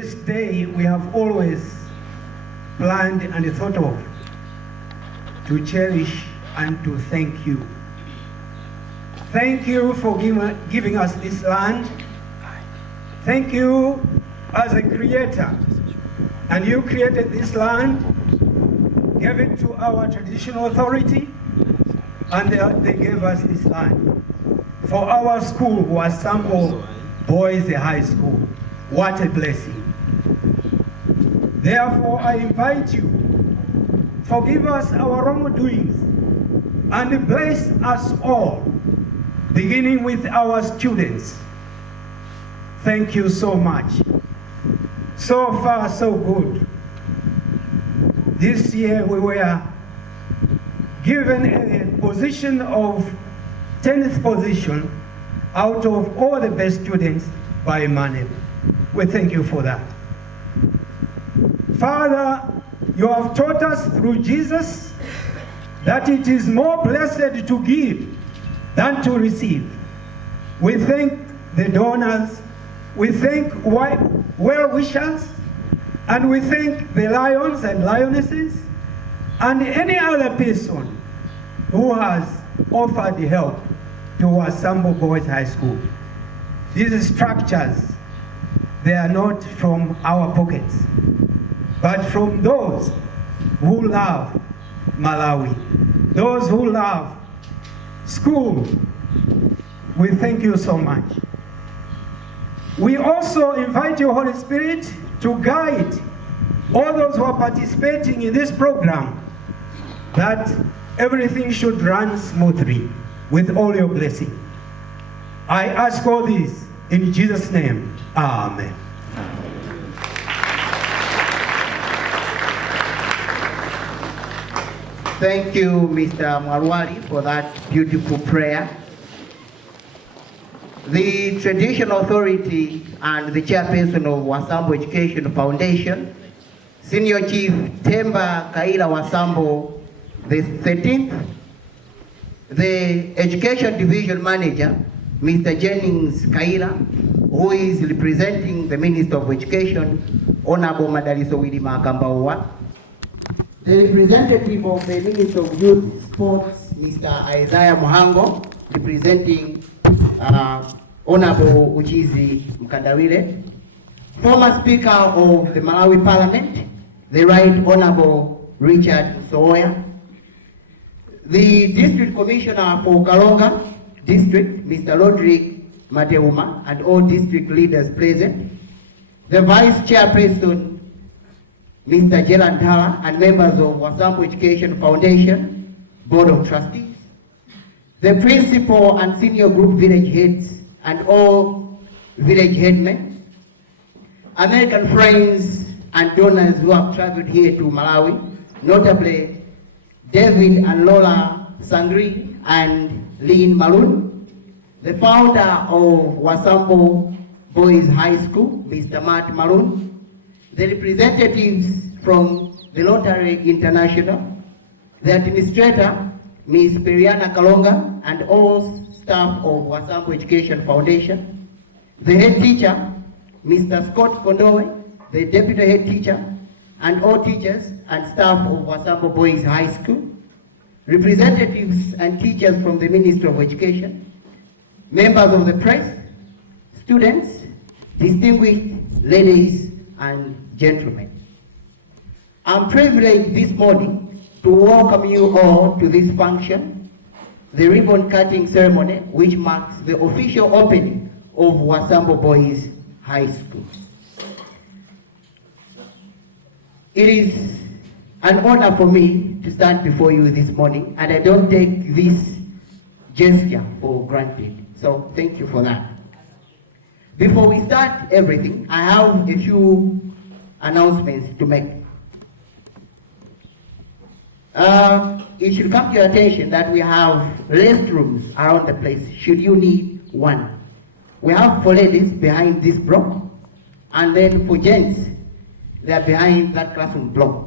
this day we have always planned and thought of to cherish and to thank you. Thank you for giving us this land. Thank you as a creator. And you created this land, gave it to our traditional authority, and they gave us this land. For our school, Wasambo Boys High School. What a blessing. Therefore, I invite you, forgive us our wrongdoings and bless us all, beginning with our students. Thank you so much. So far, so good. This year we were given a position of 10th position out of all the best students by money. We thank you for that. Father, you have taught us through Jesus that it is more blessed to give than to receive. We thank the donors, we thank well-wishers, and we thank the lions and lionesses and any other person who has offered help to Wasambo Boys High School. These structures, they are not from our pockets, but from those who love Malawi, those who love school. We thank you so much. We also invite your Holy Spirit to guide all those who are participating in this program, that everything should run smoothly with all your blessing. I ask all this in Jesus' name. Amen. Thank you, Mr. Marwari, for that beautiful prayer. The Traditional Authority and the Chairperson of Wasambo Education Foundation, Senior Chief Temba Kaila Wasambo the 13th, the Education Division Manager, Mr. Jennings Kaila, who is representing the Minister of Education, Honorable Madaliso Wilima Kambawa, the representative of the Minister of Youth Sports, Mr. Isaiah Mohango, representing Honorable Uchizi Mkandawile, former Speaker of the Malawi Parliament, the Right Honorable Richard Soya, the District Commissioner for Karonga District, Mr. Roderick Mateuma, and all district leaders present, the Vice Chairperson, Mr. Jelan Thala, and members of Wasambo Education Foundation, Board of Trustees, the principal and senior group village heads, and all village headmen, American friends and donors who have traveled here to Malawi, notably David and Lola Sangri and Lynn Malun, the founder of Wasambo Boys High School, Mr. Matt Malun, the representatives from the Rotary International, the administrator, Ms. Periana Kalonga, and all staff of Wasambo Education Foundation, the head teacher, Mr. Scott Kondowe, the deputy head teacher, and all teachers and staff of Wasambo Boys High School, representatives and teachers from the Ministry of Education, members of the press, students, distinguished ladies and gentlemen. I'm privileged this morning to welcome you all to this function, the ribbon cutting ceremony, which marks the official opening of Wasambo Boys High School. It is an honor for me to stand before you this morning, and I don't take this gesture for granted. So thank you for that. Before we start everything, I have a few announcements to make. It should come to your attention that we have restrooms around the place, should you need one. We have for ladies behind this block, and then for gents, they are behind that classroom block.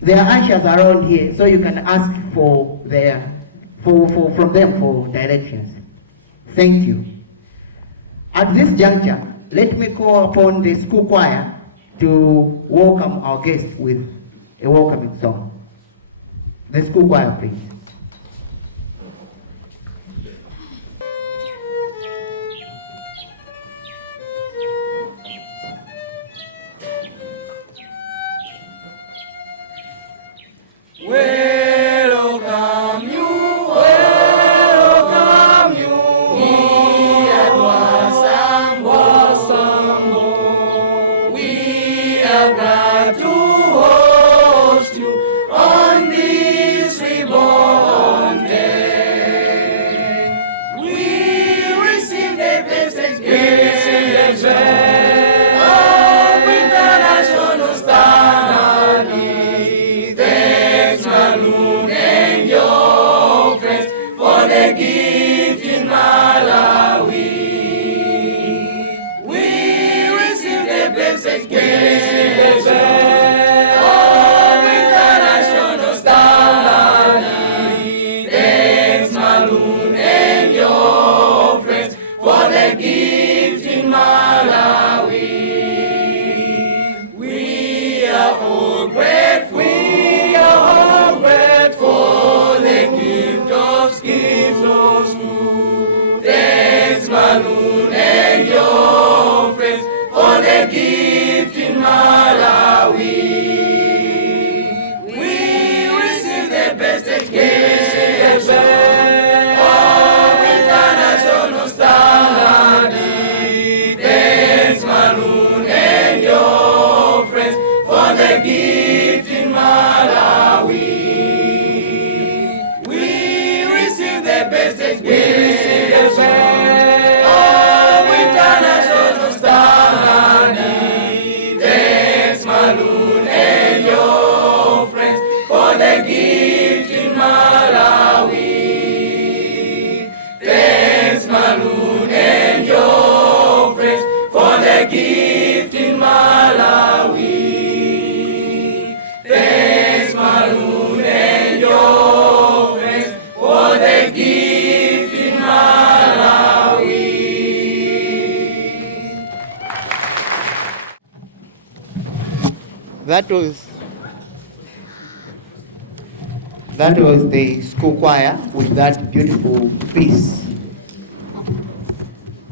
There are ushers around here, so you can ask for from them for directions. Thank you. At this juncture, let me call upon the school choir to welcome our guest with a welcoming song. The school choir, please. Welcome you, welcome you. We at Wasambo, we are glad to host you on this reborn day. We receive the blessed gift of international standard. Thanks, Malun and your friends, for the gift in Malawi. We receive the blessed gift of international standard. Thanks, Malun and your friends, for the gift in Malawi. We are all grateful. We are all grateful for the gift of school. Thanks, Malun and your friends, for the gift in Malawi. We receive the best education of international standard. Thanks, Malun and your friends, for the gift in Malawi. We receive the best education of international standard. Thanks, Malun and your friends, for the gift in Malawi. Thanks, Malun and your friends, for the gift in Malawi. Thanks, Malun and your friends, for the gift in Malawi. That was the school choir with that beautiful piece.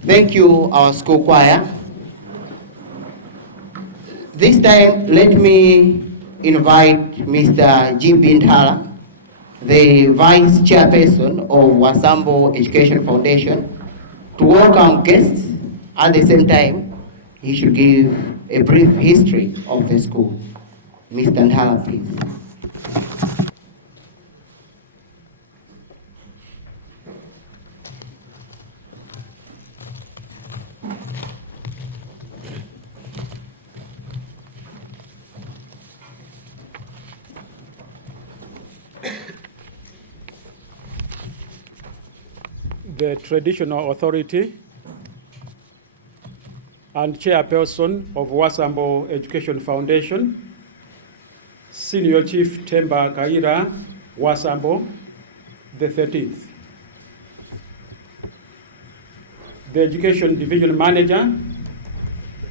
Thank you, our school choir. This time, let me invite Mr. G. Bindhala, the Vice Chairperson of Wasambo Education Foundation, to welcome guests. At the same time, he should give a brief history of the school. Mr. Ndhala, please. The traditional authority and chairperson of Wasambo Education Foundation, Senior Chief Temba Kaira Wasambo, the 13th. The Education Division Manager,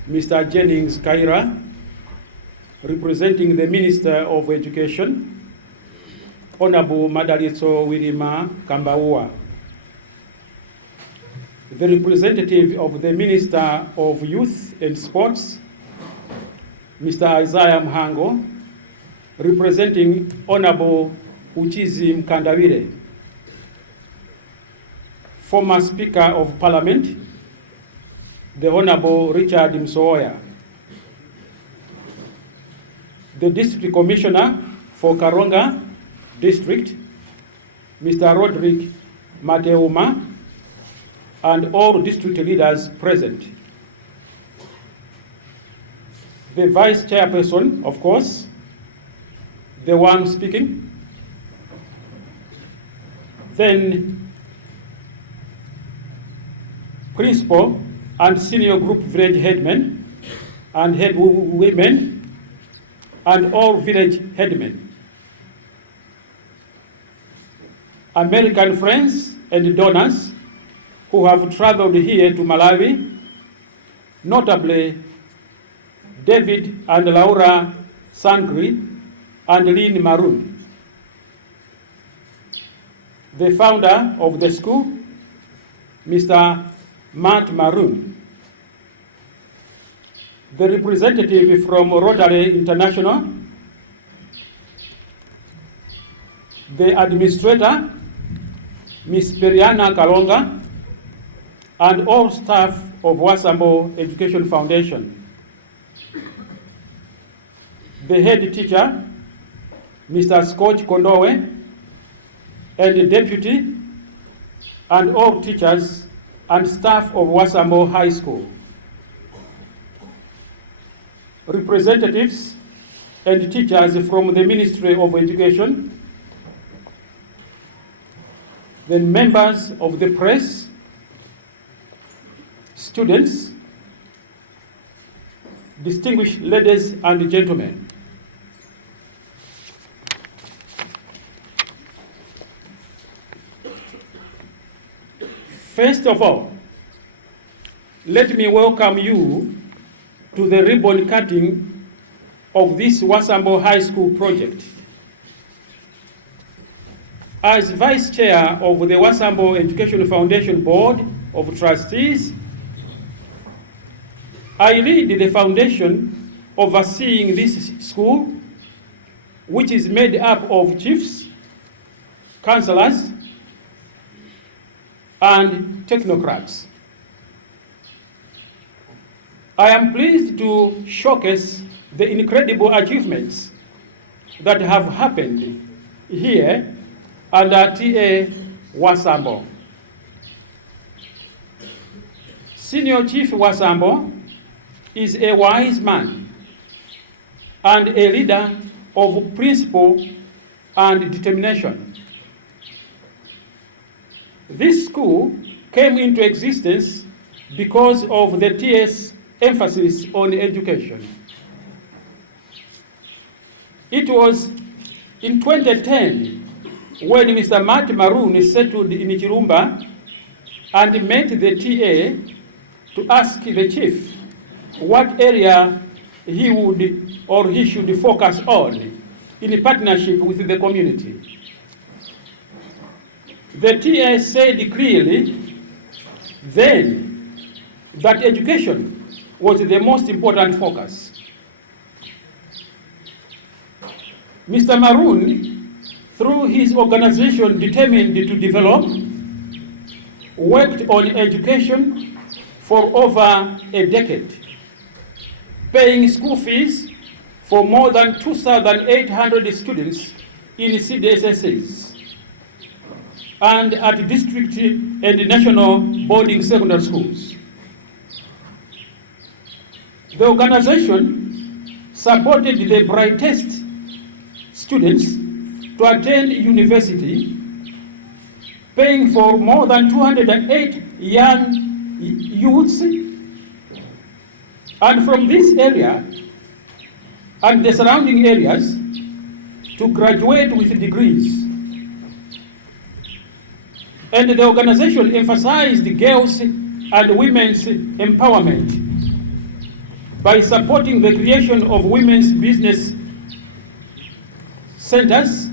Mr. Jennings Kaira, representing the Minister of Education, Honorable Madalitso Wirima Kambaua. The representative of the Minister of Youth and Sports, Mr. Isaiah Mhango, representing Honorable Uchizi Mkandawire. Former Speaker of Parliament, the Honorable Richard Msoya. The District Commissioner for Karonga District, Mr. Roderick Mateuma, and all district leaders present. The Vice Chairperson, of course, the one speaking. Then Principal and Senior Group Village Headmen and Head Women and all village headmen. American friends and donors who have traveled here to Malawi, notably David and Laura Sangri and Lynn Maroon. The founder of the school, Mr. Matt Maroon. The representative from Rotary International, the administrator, Ms. Periana Karonga, and all staff of Wasambo Education Foundation. The head teacher, Mr. Scotch Kondowe, and the deputy, and all teachers and staff of Wasambo High School. Representatives and teachers from the Ministry of Education, then members of the press, students, distinguished ladies and gentlemen. First of all, let me welcome you to the ribbon cutting of this Wasambo High School project. As Vice Chair of the Wasambo Education Foundation Board of Trustees, I lead the foundation overseeing this school, which is made up of chiefs, counselors, and technocrats. I am pleased to showcase the incredible achievements that have happened here under TA Wasambo. Senior Chief Wasambo is a wise man and a leader of principle and determination. This school came into existence because of the TA's emphasis on education. It was in 2010 when Mr. Matt Maroon settled in Chilumba and met the TA to ask the chief what area he would or he should focus on in partnership with the community. The TA said clearly then that education was the most important focus. Mr. Maroon, through his organization determined to develop, worked on education for over a decade, paying school fees for more than 2,800 students in CDSSs and at district and national boarding secondary schools. The organization supported the brightest students to attend university, paying for more than 208 young youths, and from this area and the surrounding areas to graduate with degrees. And the organization emphasized girls and women's empowerment by supporting the creation of women's business centers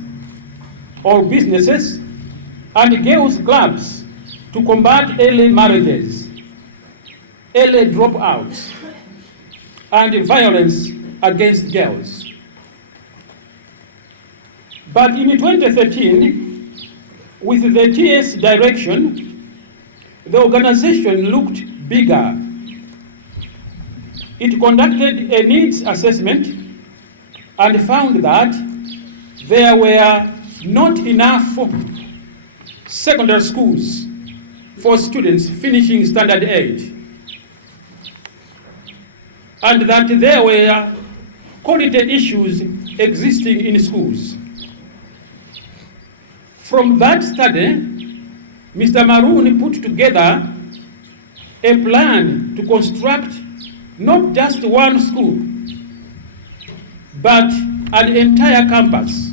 or businesses and girls' clubs to combat early marriages, early dropouts, and violence against girls. But in 2013, with the TS direction, the organization looked bigger. It conducted a needs assessment and found that there were not enough secondary schools for students finishing standard 8, and that there were quality issues existing in schools. From that study, Mr. Maroon put together a plan to construct not just one school, but an entire campus,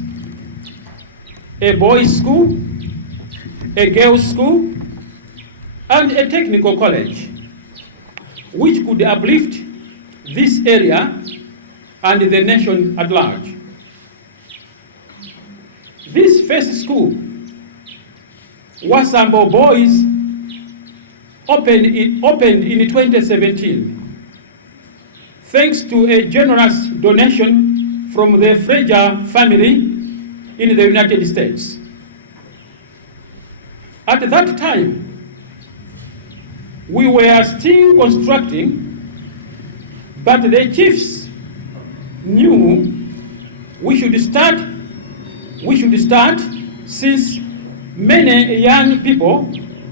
a boys' school, a girls' school, and a technical college. which could uplift this area and the nation at large. This first school, Wasambo Boys, opened in 2017, thanks to a generous donation from the Fraser family in the United States. At that time, we were still constructing, but the chiefs knew we should start since many young people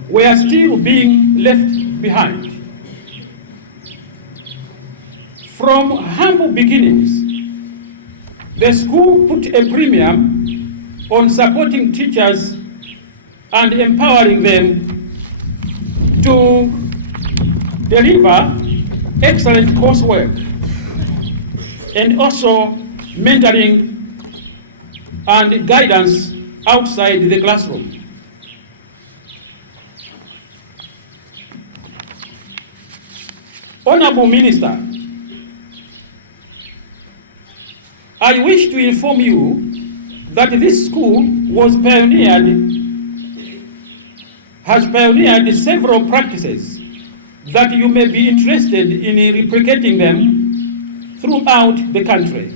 were still being left behind. From humble beginnings, the school put a premium on supporting teachers and empowering them to deliver excellent coursework, and also mentoring and guidance outside the classroom. Honorable Minister, I wish to inform you that this school has pioneered several practices that you may be interested in replicating them throughout the country.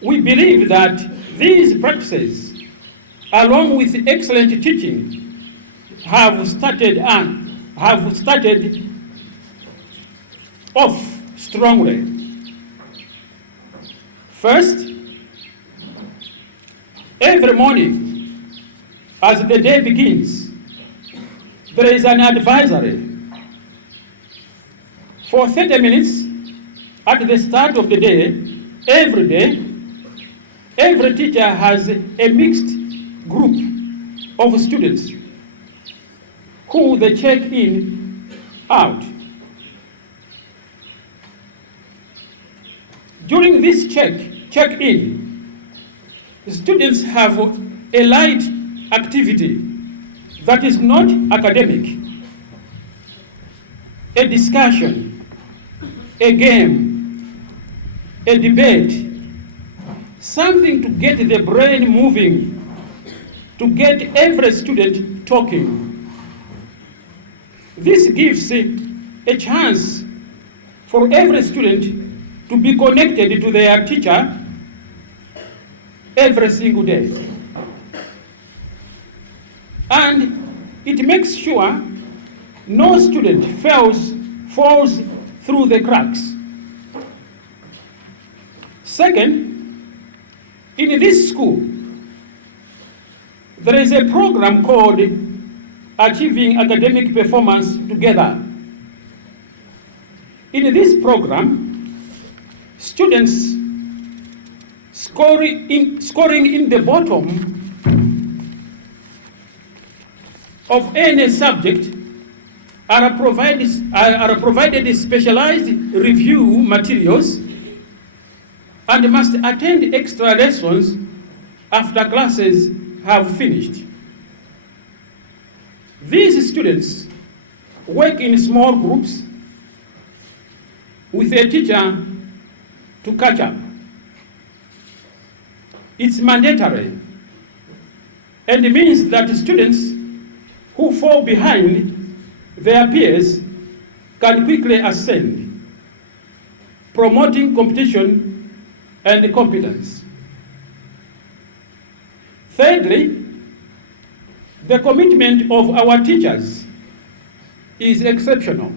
We believe that these practices, along with excellent teaching, have started off strongly. First, every morning, as the day begins, there is an advisory. For 30 minutes at the start of the day, every day, every teacher has a mixed group of students who they check in out. During this check-in, the students have a light activity that is not academic, a discussion, a game, a debate, something to get the brain moving, to get every student talking. This gives a chance for every student to be connected to their teacher every single day. And it makes sure no student falls through the cracks. Second, in this school, there is a program called Achieving Academic Performance Together. In this program, students scoring in the bottom of any subject are provided specialized review materials and must attend extra lessons after classes have finished. These students work in small groups with a teacher to catch up. It's mandatory and means that students who fall behind their peers can quickly ascend, promoting competition and competence. Thirdly, the commitment of our teachers is exceptional.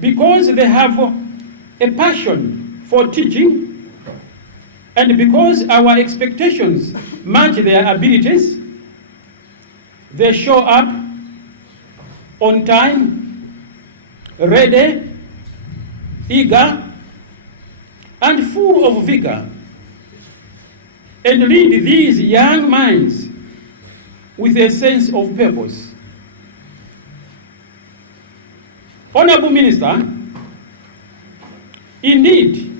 Because they have a passion for teaching, and because our expectations match their abilities, they show up on time, ready, eager, and full of vigor, and lead these young minds with a sense of purpose. Honorable Minister, indeed,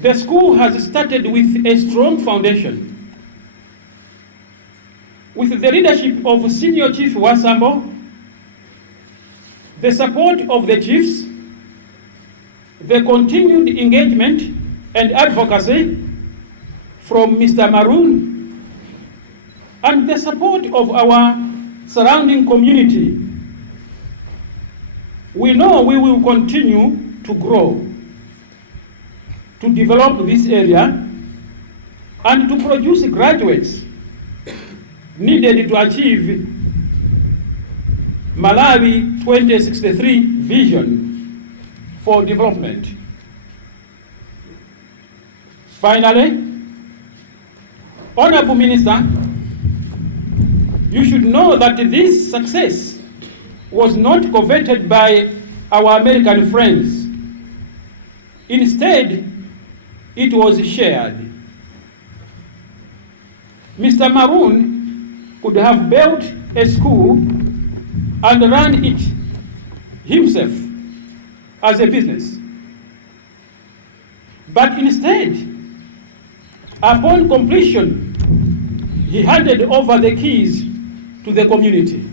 the school has started with a strong foundation. with the leadership of Senior Chief Wasambo, the support of the chiefs, the continued engagement and advocacy from Mr. Maroon, and the support of our surrounding community, we know we will continue to grow, to develop this area, and to produce graduates needed to achieve Malawi 2063 vision for development. Finally, Honorable Minister, you should know that this success was not coveted by our American friends. Instead, it was shared. Mr. Maroon could have built a school and run it himself as a business. But instead, upon completion, he handed over the keys to the community.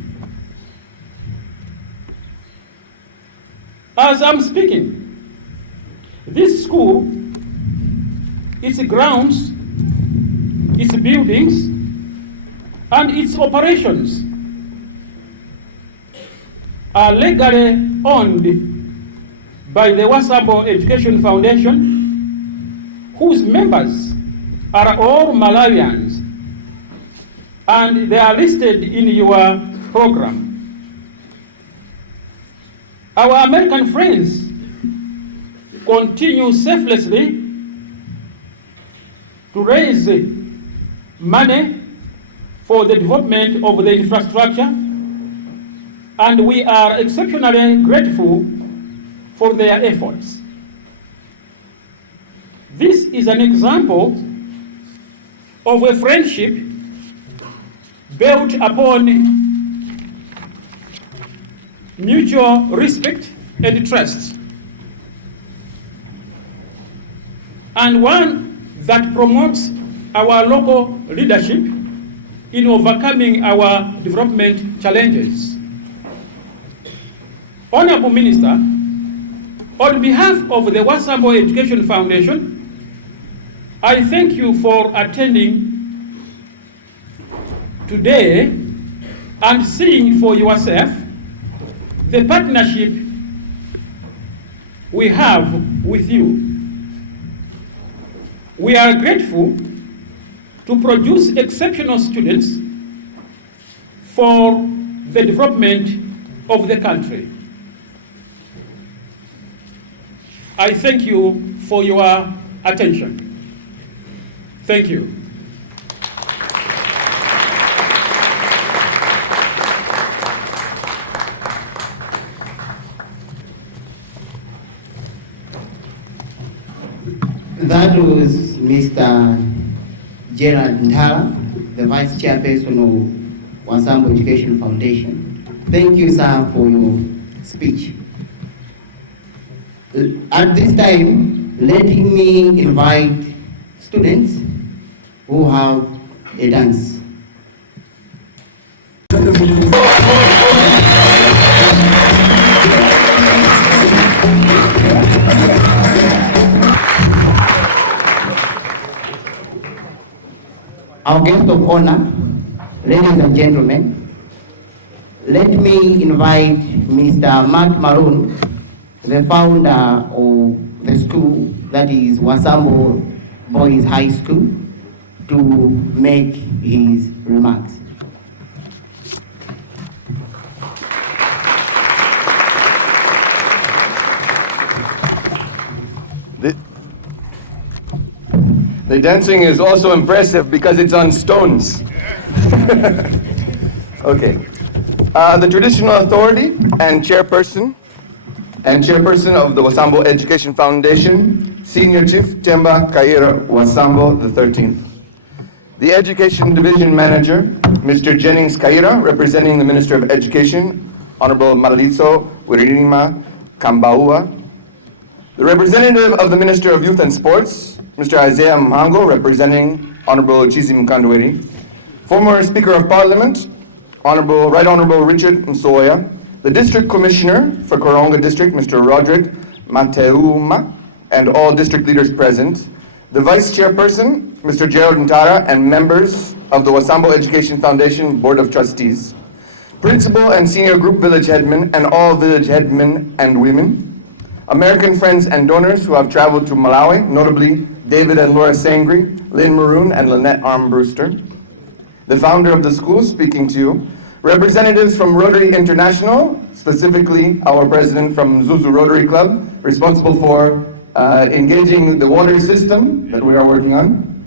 As I'm speaking, this school, its grounds, its buildings, and its operations are legally owned by the Wasambo Education Foundation, whose members are all Malawians, and they are listed in your program. Our American friends continue selflessly to raise money for the development of the infrastructure, and we are exceptionally grateful for their efforts. This is an example of a friendship built upon mutual respect and trust, and one that promotes our local leadership in overcoming our development challenges. Honorable Minister, on behalf of the Wasambo Education Foundation, I thank you for attending today and seeing for yourself the partnership we have with you. We are grateful to produce exceptional students for the development of the country. I thank you for your attention. Thank you. That was Mr. Gerald Ndala, the Vice Chairperson of Wasambo Education Foundation. Thank you, sir, for your speech. At this time, let me invite students who have a dance. Our guest of honor, ladies and gentlemen, let me invite Mr. Mark Maroon, the founder of the school, that is Wasambo Boys High School, to make his remarks. The dancing is also impressive because it's on stones. Okay. The traditional authority and chairperson of the Wasambo Education Foundation, Senior Chief Temba Kaira Wasambo the 13th. The Education Division Manager, Mr. Jennings Kaira, representing the Minister of Education, Honorable Maliso Wirinima Kambaua. The representative of the Minister of Youth and Sports, Mr. Isaiah Mhango, representing Honorable Chizi Mkandweri. former Speaker of Parliament, Right Honorable Richard Msoya, the District Commissioner for Karonga District, Mr. Roderick Mateuma, and all district leaders present, the Vice Chairperson, Mr. Gerald Ntara, and members of the Wasambo Education Foundation Board of Trustees, Principal and Senior Group Village Headmen and all Village Headmen and women, American friends and donors who have traveled to Malawi, notably David and Laura Sangri, Lynn Maroon, and Lynette Armbruster, the founder of the school speaking to you, representatives from Rotary International, specifically our president from Zuzu Rotary Club, responsible for engaging the water system that we are working on,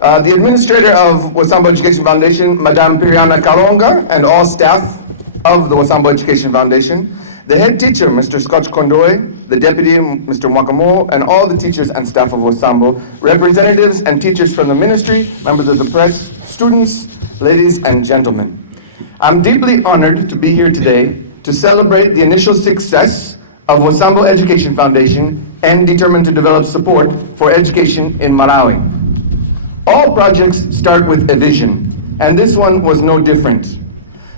the administrator of Wasambo Education Foundation, Madame Piriana Karonga, and all staff of the Wasambo Education Foundation, the head teacher, Mr. Scotch Kondoe, the deputy, Mr. Mwakamo, and all the teachers and staff of Wasambo, representatives and teachers from the ministry, members of the press, students, ladies and gentlemen. I'm deeply honored to be here today to celebrate the initial success of Wasambo Education Foundation and determined to develop support for education in Malawi. All projects start with a vision, and this one was no different.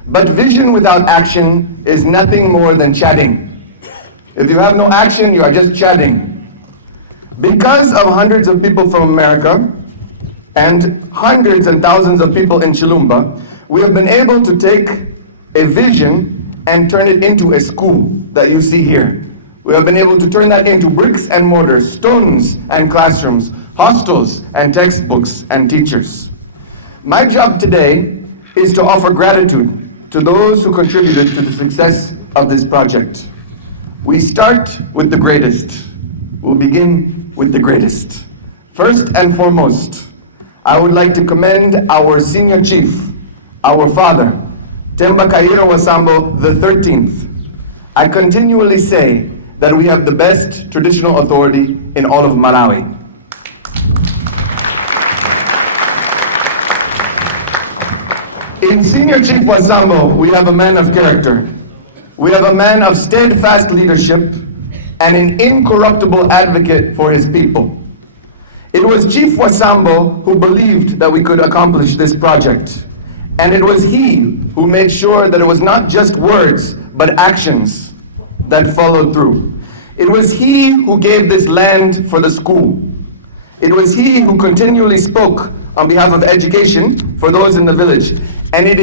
But vision without action is nothing more than chatting. If you have no action, you are just chatting. Because of hundreds of people from America and hundreds and thousands of people in Chilumba, we have been able to take a vision and turn it into a school that you see here. We have been able to turn that into bricks and mortar, stones and classrooms, hostels and textbooks and teachers. My job today is to offer gratitude to those who contributed to the success of this project. We start with the greatest. We'll begin with the greatest. First and foremost, I would like to commend our senior chief, our father, Temba Kaira Wasambo the 13th. I continually say that we have the best traditional authority in all of Malawi. In Senior Chief Wasambo, we have a man of character. We have a man of steadfast leadership and an incorruptible advocate for his people. It was Chief Wasambo who believed that we could accomplish this project. And it was he who made sure that it was not just words, but actions that followed through. It was he who gave this land for the school. It was he who continually spoke on behalf of education for those in the village. And it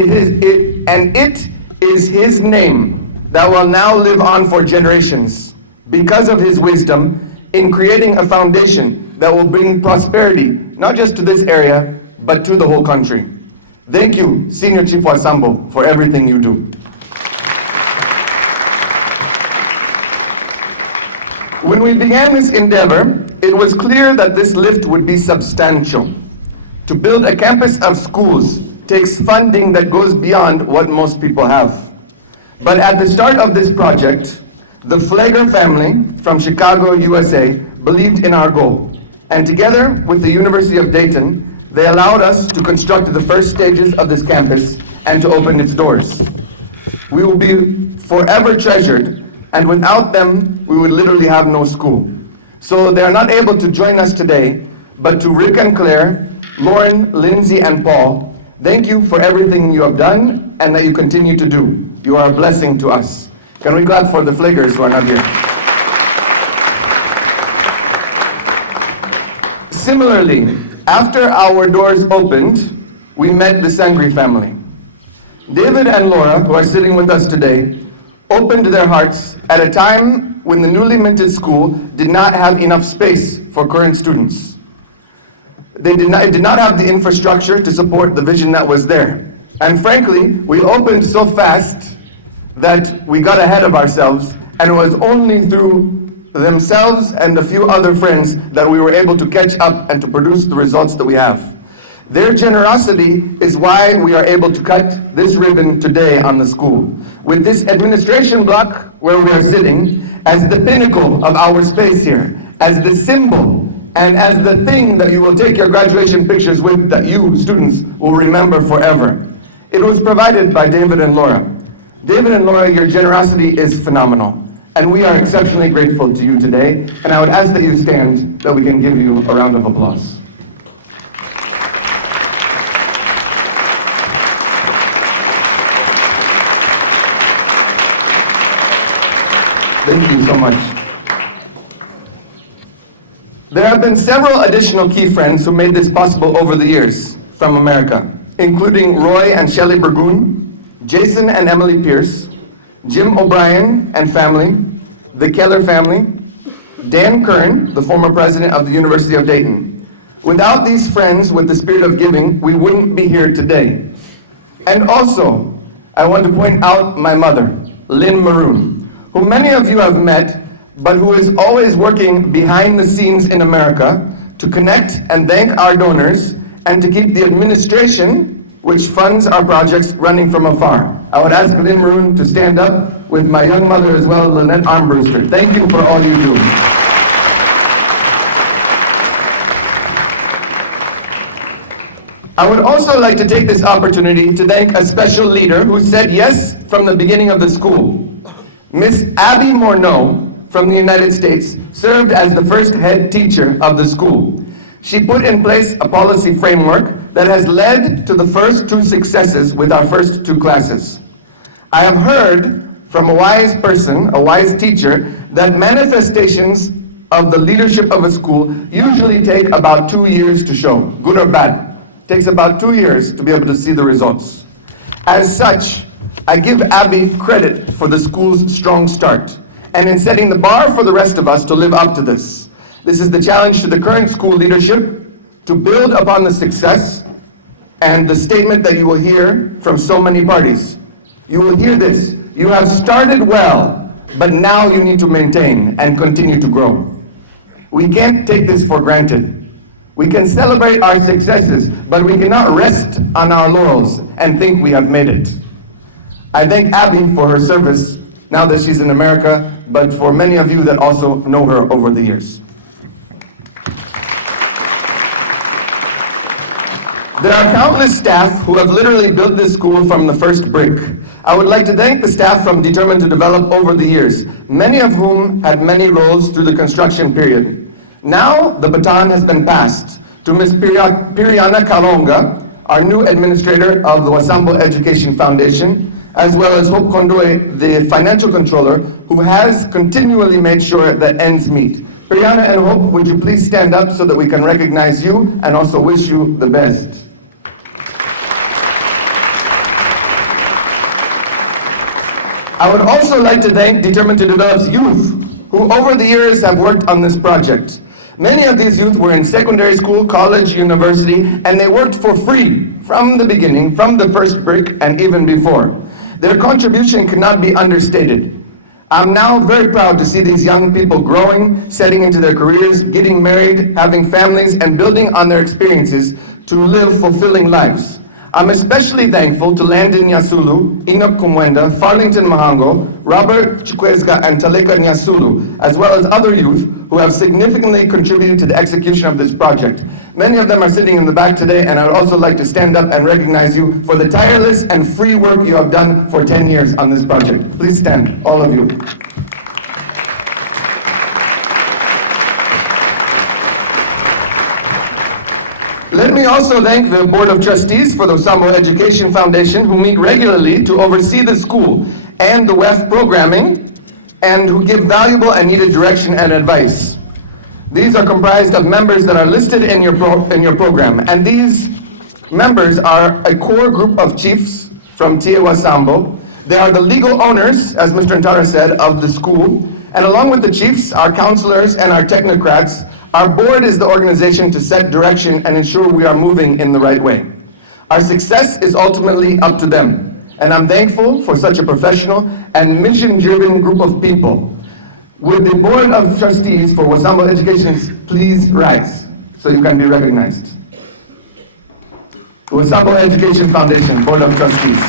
is his name that will now live on for generations because of his wisdom in creating a foundation that will bring prosperity, not just to this area, but to the whole country. Thank you, Senior Chief Wasambo, for everything you do. When we began this endeavor, it was clear that this lift would be substantial. To build a campus of schools takes funding that goes beyond what most people have. But at the start of this project, the Flagler family from Chicago, USA, believed in our goal. And together with the University of Dayton, they allowed us to construct the first stages of this campus and to open its doors. We will be forever treasured, and without them, we would literally have no school. So they are not able to join us today, but to Rick and Claire, Lauren, Lindsay, and Paul, thank you for everything you have done and that you continue to do. You are a blessing to us. Can we clap for the Flaggers who are not here? Similarly, after our doors opened, we met the Sangri family. David and Laura, who are sitting with us today, opened their hearts at a time when the newly minted school did not have enough space for current students. It did not have the infrastructure to support the vision that was there. And frankly, we opened so fast that we got ahead of ourselves, and it was only through themselves and a few other friends that we were able to catch up and to produce the results that we have. Their generosity is why we are able to cut this ribbon today on the school, with this administration block where we are sitting as the pinnacle of our space here, as the symbol and as the thing that you will take your graduation pictures with, that you students will remember forever. It was provided by David and Laura. David and Laura, your generosity is phenomenal, and we are exceptionally grateful to you today, and I would ask that you stand that we can give you a round of applause. Thank you so much. There have been several additional key friends who made this possible over the years from America, including Roy and Shelley Burgoon, Jason and Emily Pierce, Jim O'Brien and family, the Keller family, Dan Kern, the former president of the University of Dayton. Without these friends with the spirit of giving, we wouldn't be here today. And also, I want to point out my mother, Lynn Maroon, who many of you have met, but who is always working behind the scenes in America to connect and thank our donors and to keep the administration, which funds our projects, running from afar. I would ask Lynn Maroon to stand up with my young mother as well, Lynette Armbruster. Thank you for all you do. I would also like to take this opportunity to thank a special leader who said yes from the beginning of the school. Miss Abby Morneau from the United States served as the first head teacher of the school. She put in place a policy framework that has led to the first two successes with our first two classes. I have heard from a wise person, a wise teacher, that manifestations of the leadership of a school usually take about 2 years to show, good or bad. It takes about 2 years to be able to see the results. As such, I give Abby credit for the school's strong start and in setting the bar for the rest of us to live up to this. This is the challenge to the current school leadership to build upon the success and the statement that you will hear from so many parties. You will hear this: you have started well, but now you need to maintain and continue to grow. We can't take this for granted. We can celebrate our successes, but we cannot rest on our laurels and think we have made it. I thank Abby for her service now that she's in America, but for many of you that also know her over the years. There are countless staff who have literally built this school from the first brick. I would like to thank the staff from Determined to Develop over the years, many of whom had many roles through the construction period. Now the baton has been passed to Ms. Piriana Karonga, our new administrator of the Wasambo Education Foundation, as well as Hope Kondoe, the financial controller, who has continually made sure that ends meet. Piriana and Hope, would you please stand up so that we can recognize you and also wish you the best. I would also like to thank Determined to Develop's youth, who over the years have worked on this project. Many of these youth were in secondary school, college, university, and they worked for free from the beginning, from the first brick, and even before. Their contribution cannot be understated. I'm now very proud to see these young people growing, setting into their careers, getting married, having families, and building on their experiences to live fulfilling lives. I'm especially thankful to Landon Nyasulu, Enoch Kumwenda, Farlington Mahango, Robert Chukwezga, and Taleka Nyasulu, as well as other youth who have significantly contributed to the execution of this project. Many of them are sitting in the back today, and I would also like to stand up and recognize you for the tireless and free work you have done for 10 years on this project. Please stand, all of you. Let me also thank the Board of Trustees for the Wasambo Education Foundation, who meet regularly to oversee the school and the WEF programming, and who give valuable and needed direction and advice. These are comprised of members that are listed in your program, and these members are a core group of chiefs from Tia Wasambo. They are the legal owners, as Mr. Ntara said, of the school, and along with the chiefs, our counselors and our technocrats, our board is the organization to set direction and ensure we are moving in the right way. Our success is ultimately up to them, and I'm thankful for such a professional and mission-driven group of people. Would the Board of Trustees for Wasambo Education please rise so you can be recognized? Wasambo Education Foundation, Board of Trustees.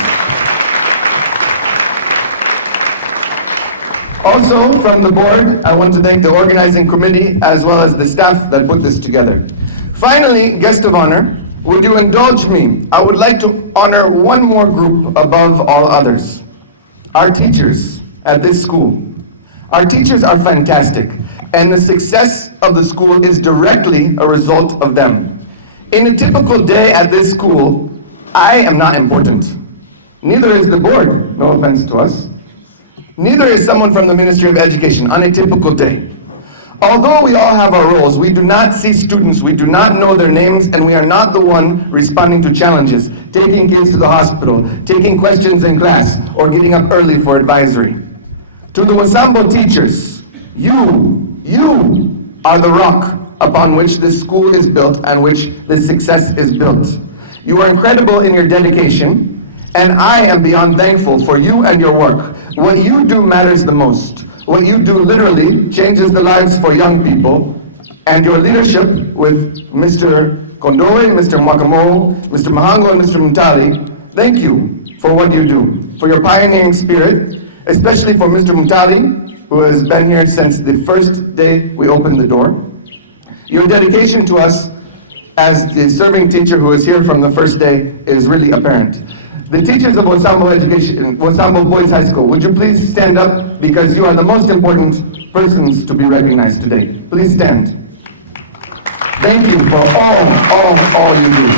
Also, from the board, I want to thank the organizing committee as well as the staff that put this together. Finally, guest of honor, would you indulge me? I would like to honor one more group above all others. Our teachers at this school. Our teachers are fantastic, and the success of the school is directly a result of them. In a typical day at this school, I am not important. Neither is the board, no offense to us. Neither is someone from the Ministry of Education on a typical day. Although we all have our roles, we do not see students, we do not know their names, and we are not the one responding to challenges, taking kids to the hospital, taking questions in class, or getting up early for advisory. To the Wasambo teachers, you are the rock upon which this school is built and which this success is built. You are incredible in your dedication, and I am beyond thankful for you and your work. What you do matters the most. What you do literally changes the lives for young people, and your leadership with Mr. Kondoe, Mr. Mwakamo, Mr. Mahango, and Mr. Mutali, thank you for what you do, for your pioneering spirit, especially for Mr. Mutali, who has been here since the first day we opened the door. Your dedication to us as the serving teacher who is here from the first day is really apparent. The teachers of Wasambo Boys High School, would you please stand up, because you are the most important persons to be recognized today. Please stand. Thank you for all you do.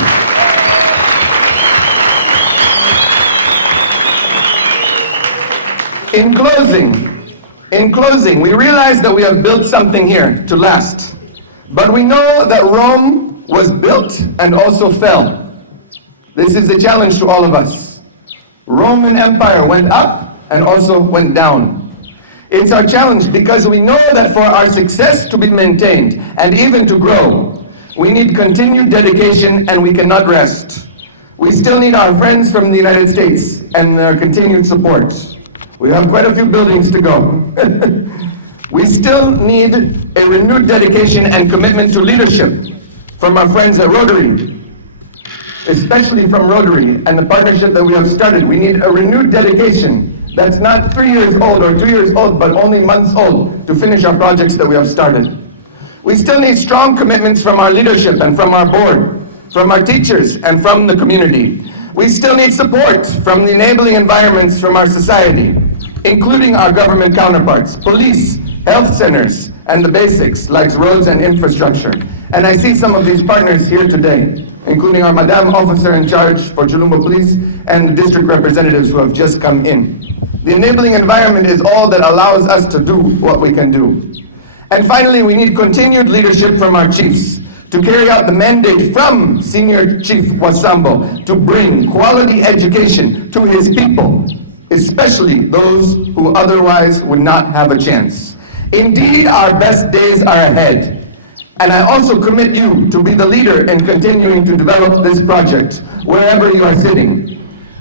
In closing, we realize that we have built something here to last, but we know that Rome was built and also fell. This is a challenge to all of us. Roman Empire went up and also went down. It's our challenge because we know that for our success to be maintained and even to grow, we need continued dedication and we cannot rest. We still need our friends from the United States and their continued support. We have quite a few buildings to go. We still need a renewed dedication and commitment to leadership from our friends at Rotary, especially from Rotary and the partnership that we have started. We need a renewed dedication that's not 3 years old or 2 years old, but only months old to finish our projects that we have started. We still need strong commitments from our leadership and from our board, from our teachers and from the community. We still need support from the enabling environments from our society, including our government counterparts, police, health centers, and the basics like roads and infrastructure. And I see some of these partners here today, including our Madam Officer in Charge for Chilumba Police and the district representatives who have just come in. The enabling environment is all that allows us to do what we can do. And finally, we need continued leadership from our chiefs to carry out the mandate from Senior Chief Wasambo to bring quality education to his people, especially those who otherwise would not have a chance. Indeed, our best days are ahead. And I also commit you to be the leader in continuing to develop this project wherever you are sitting.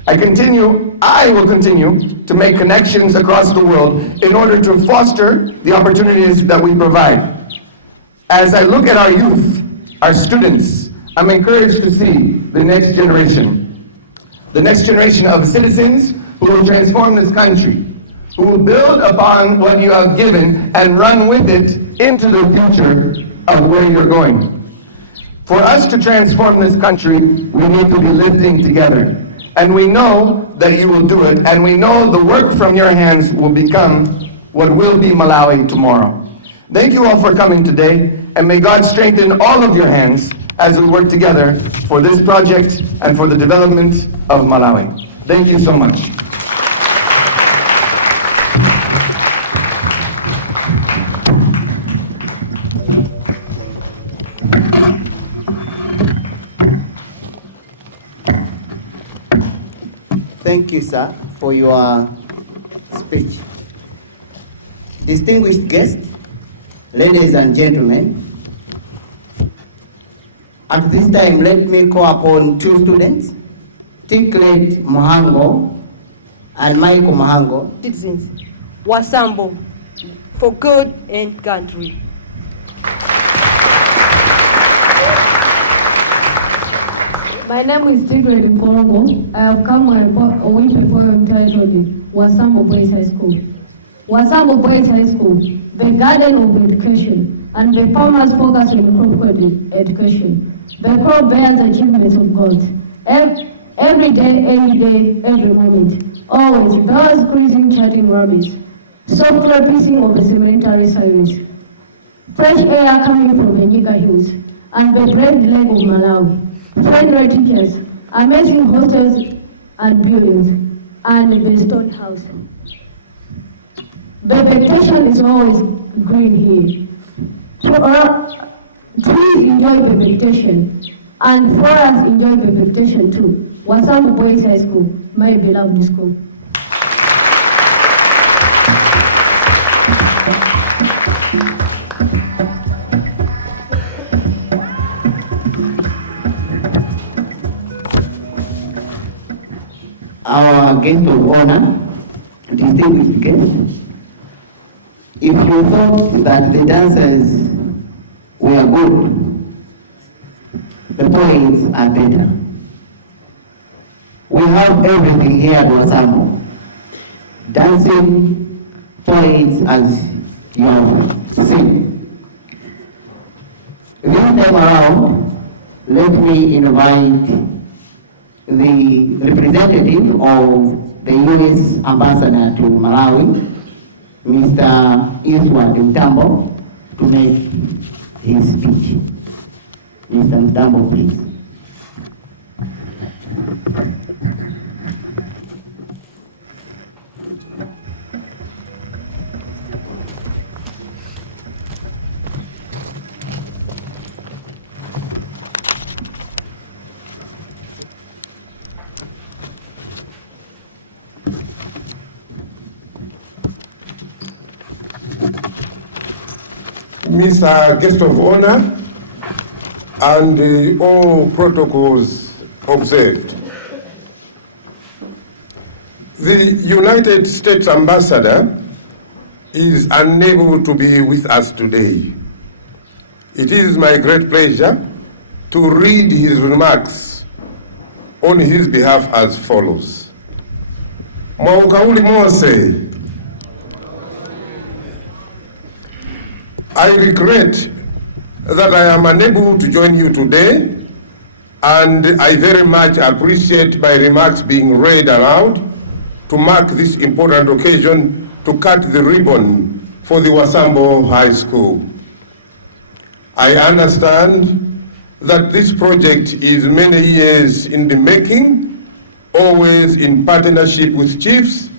I will continue to make connections across the world in order to foster the opportunities that we provide. As I look at our youth, our students, I'm encouraged to see the next generation of citizens who will transform this country, who will build upon what you have given and run with it into the future of where you're going. For us to transform this country, we need to be lifting together. And we know that you will do it, and we know the work from your hands will become what will be Malawi tomorrow. Thank you all for coming today, and may God strengthen all of your hands as we work together for this project and for the development of Malawi. Thank you so much. Thank you, sir, for your speech. Distinguished guests, ladies and gentlemen, at this time, let me call upon two students, Tiklet Mahango and Michael Mahango. Citizens, Wasambo, for good and country. My name is Tigred Mkolongo. I have come with a poem titled Wasambo Boys High School. Wasambo Boys High School, the garden of education, and the farmers focus on crop education. The crop bears achievements of God. Every day, every moment. Always, those grazing chatting rabbits, software piecing of the cemetery sirens, fresh air coming from the Nika Hills, and the great lake of Malawi. Friendly teachers, amazing hostels and buildings, and the stone house. Vegetation is always green here. Trees enjoy the vegetation, and flowers enjoy the vegetation too. Wasambo Boys High School, my beloved school. Our guest of honor, distinguished guest, if you thought that the dancers were good, the poets are better. We have everything here at Wasambo. Dancing, poets, as you have seen. This time around, let me invite the representative of the U.S. Ambassador to Malawi, Mr. Iswad Mtambo, to make his speech. Mr. Mtambo, please. Mr. Guest of Honor, and all protocols observed. The United States Ambassador is unable to be with us today. It is my great pleasure to read his remarks on his behalf as follows. Mwaukauli Mose, I regret that I am unable to join you today, and I very much appreciate my remarks being read aloud to mark this important occasion to cut the ribbon for the Wasambo High School. I understand that this project is many years in the making, always in partnership with chiefs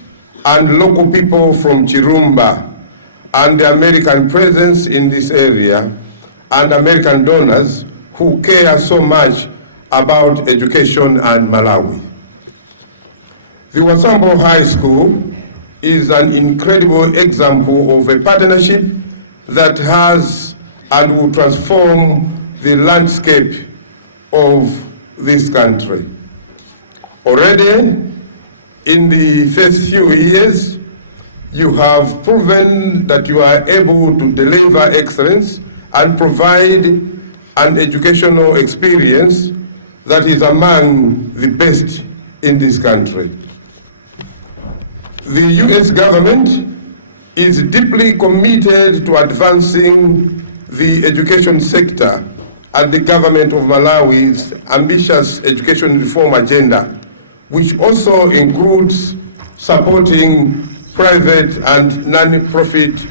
and local people from Chilumba, and the American presence in this area, and American donors who care so much about education and Malawi. The Wasambo High School is an incredible example of a partnership that has and will transform the landscape of this country. Already, in the first few years, you have proven that you are able to deliver excellence and provide an educational experience that is among the best in this country. The U.S. government is deeply committed to advancing the education sector and the government of Malawi's ambitious education reform agenda, which also includes supporting private and non-profit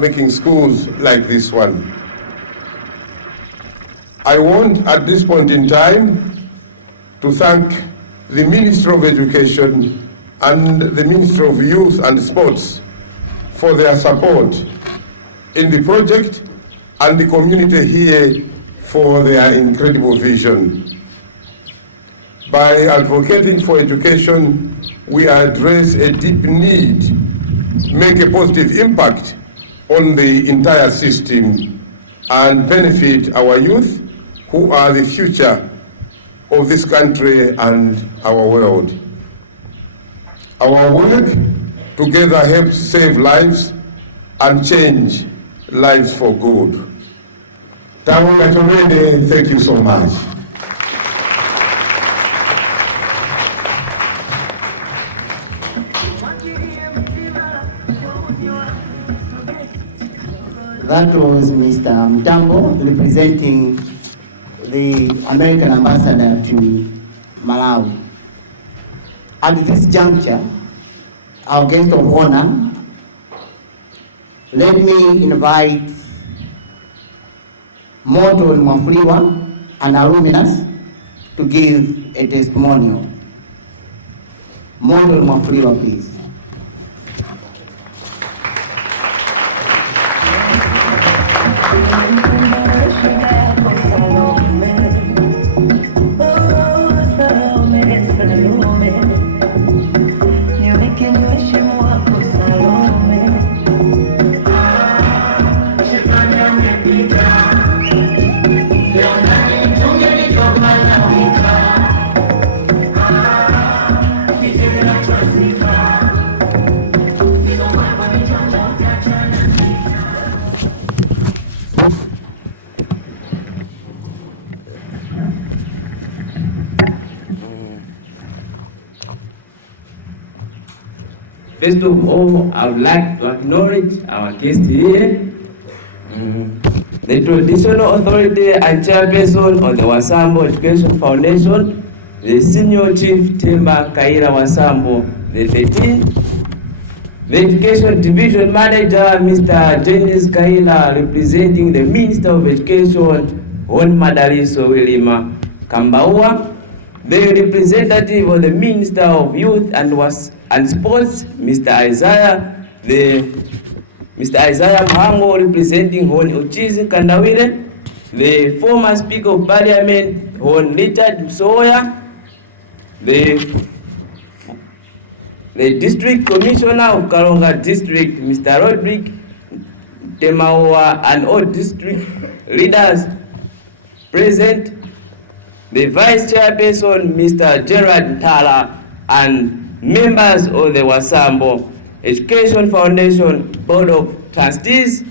making schools like this one. I want at this point in time to thank the Minister of Education and the Minister of Youth and Sports for their support in the project and the community here for their incredible vision. By advocating for education, we address a deep need, make a positive impact on the entire system, and benefit our youth who are the future of this country and our world. Our work together helps save lives and change lives for good. Thank you so much. That was Mr. Mtambo representing the American ambassador to Malawi. At this juncture, our guest of honor, let me invite Moto Mwafliwa, an alumnus, to give a testimonial. Moto Mwafliwa, please. First of all, I would like to acknowledge our guest here, the traditional authority and chairperson of the Wasambo Education Foundation, the Senior Chief Temba Kaira Wasambo, the 13th, the Education Division Manager, Mr. Jendis Kaila, representing the Minister of Education, Hon Madariso Wilima Kambaua, the representative of the Minister of Youth and Sports, Mr. Isaiah Mhango, representing Hon Uchizi Kandawire, the former Speaker of Parliament, Hon Richard Msoya, the District Commissioner of Karonga District, Mr. Roderick Temawa, and all district leaders present, the Vice Chairperson, Mr. Gerard Tala, and members of the Wasambo Education Foundation Board of Trustees,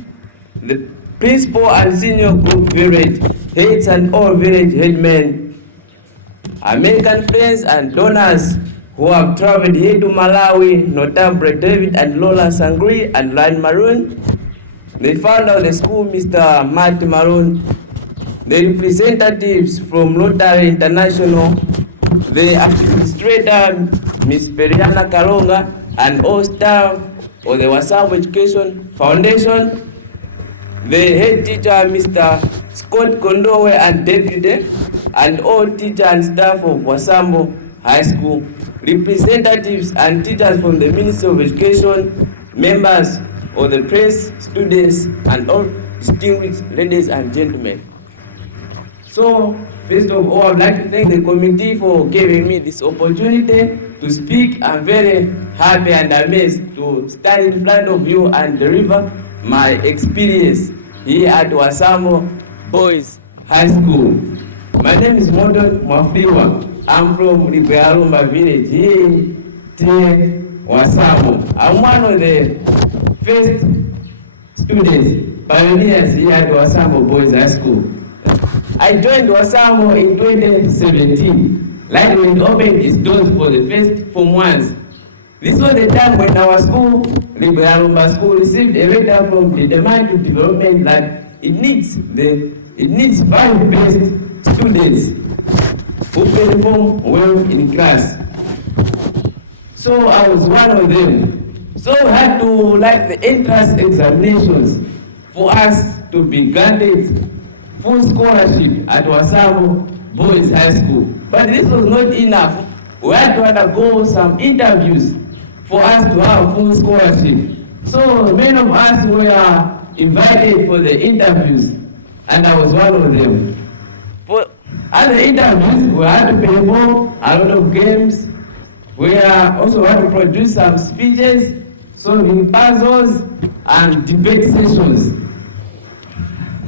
the principal and senior group village heads and all village headmen, American friends and donors who have traveled here to Malawi, notably David and Lola Sangri and Ryan Maroon, the founder of the school, Mr. Matt Maroon, the representatives from Rotary International, the administrator, Ms. Periana Karonga, and all staff of the Wasambo Education Foundation, the head teacher, Mr. Scott Kondowe, and deputy, and all teachers and staff of Wasambo High School, representatives and teachers from the Ministry of Education, members of the press, students, and all distinguished ladies and gentlemen. So, first of all, I'd like to thank the committee for giving me this opportunity to speak. I'm very happy and amazed to stand in front of you and deliver my experience here at Wasambo Boys High School. My name is Modon Mwafiwa. I'm from Ribearumba village here in Wasambo. I'm one of the first students, pioneers here at Wasambo Boys High School. I joined Wasambo in 2017, like when it opened its doors for the first Form 1s. This was the time when our school, Ribearumba School, received a letter from the Department of Development that it needs 5 best students who perform well in class. So I was one of them. So we had to like the entrance examinations for us to be granted full scholarship at Wasambo Boys High School. But this was not enough. We had to undergo some interviews for us to have full scholarship. So many of us were invited for the interviews, and I was one of them. For other interviews, we had to perform a lot of games. We also had to produce some speeches, solving puzzles, and debate sessions.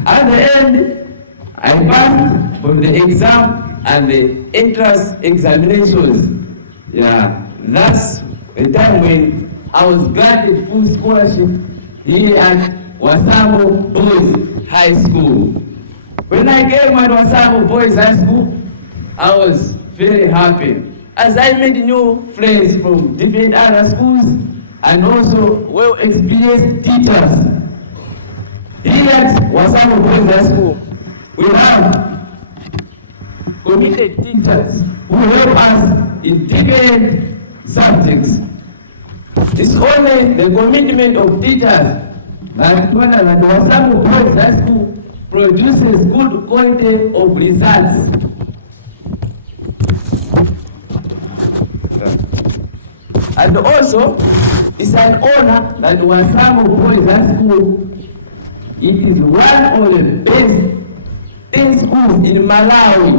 At the end, I passed from the exam and the entrance examinations. Yeah, that's the time when I was granted full scholarship here at Wasambo Boys High School. When I came at Wasambo Boys High School, I was very happy, as I made new friends from different other schools and also well-experienced teachers. Here at Wasambo Boys High School, we have committed teachers who help us in different subjects. It's only the commitment of teachers that Wasambo Boys High School produces good quality of results. And also, it's an honor that Wasambo Boys High School, it is one of the best 10 schools in Malawi,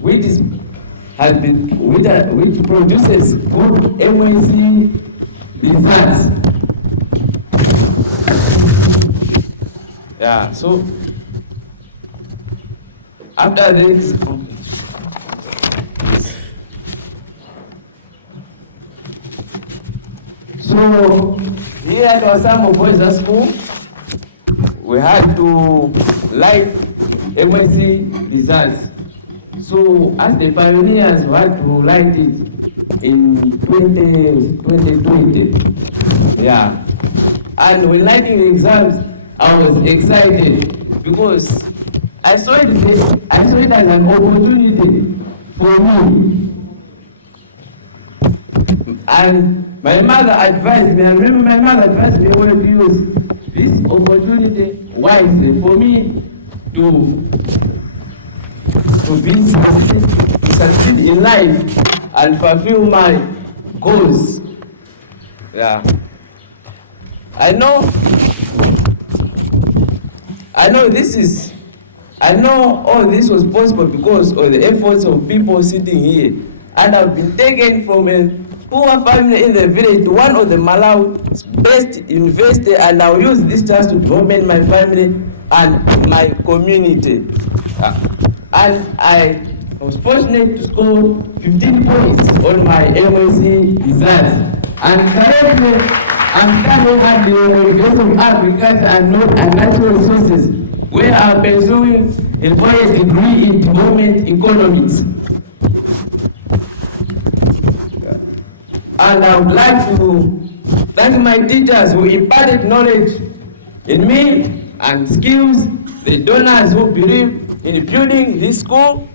which produces good MSc results. Yeah, so after this, So here at Wasambo Boys High School, we had to like MSc results. So as the pioneers, we had to light it in 2020. Yeah. And when lighting the exams, I was excited because I saw it as an opportunity for me. And my mother advised me, I remember my mother advised me to use this opportunity wisely for me to succeed in life and fulfill my goals. Yeah. I know all this was possible because of the efforts of people sitting here. And I've been taken from a poor family in the village to one of the Malawi's best university, and I'll use this chance to develop my family and my community. And I was fortunate to score 15 points on my MSc results. And currently, I'm studying at the University of Agriculture and Natural Resources, where I'm pursuing a 4-year degree in development economics. And I would like to thank my teachers who imparted knowledge in me and skills, the donors who believe in building this school,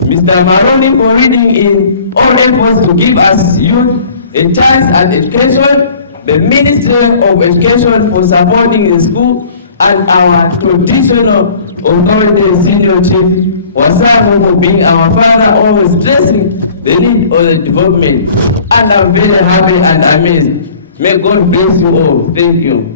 Mr. Maroni for leading in all efforts to give us youth a chance at education, the Ministry of Education for supporting the school, and our traditional authority senior chief, Wasambo, for being our father, always stressing the need of the development. And I'm very happy and amazed. May God bless you all. Thank you.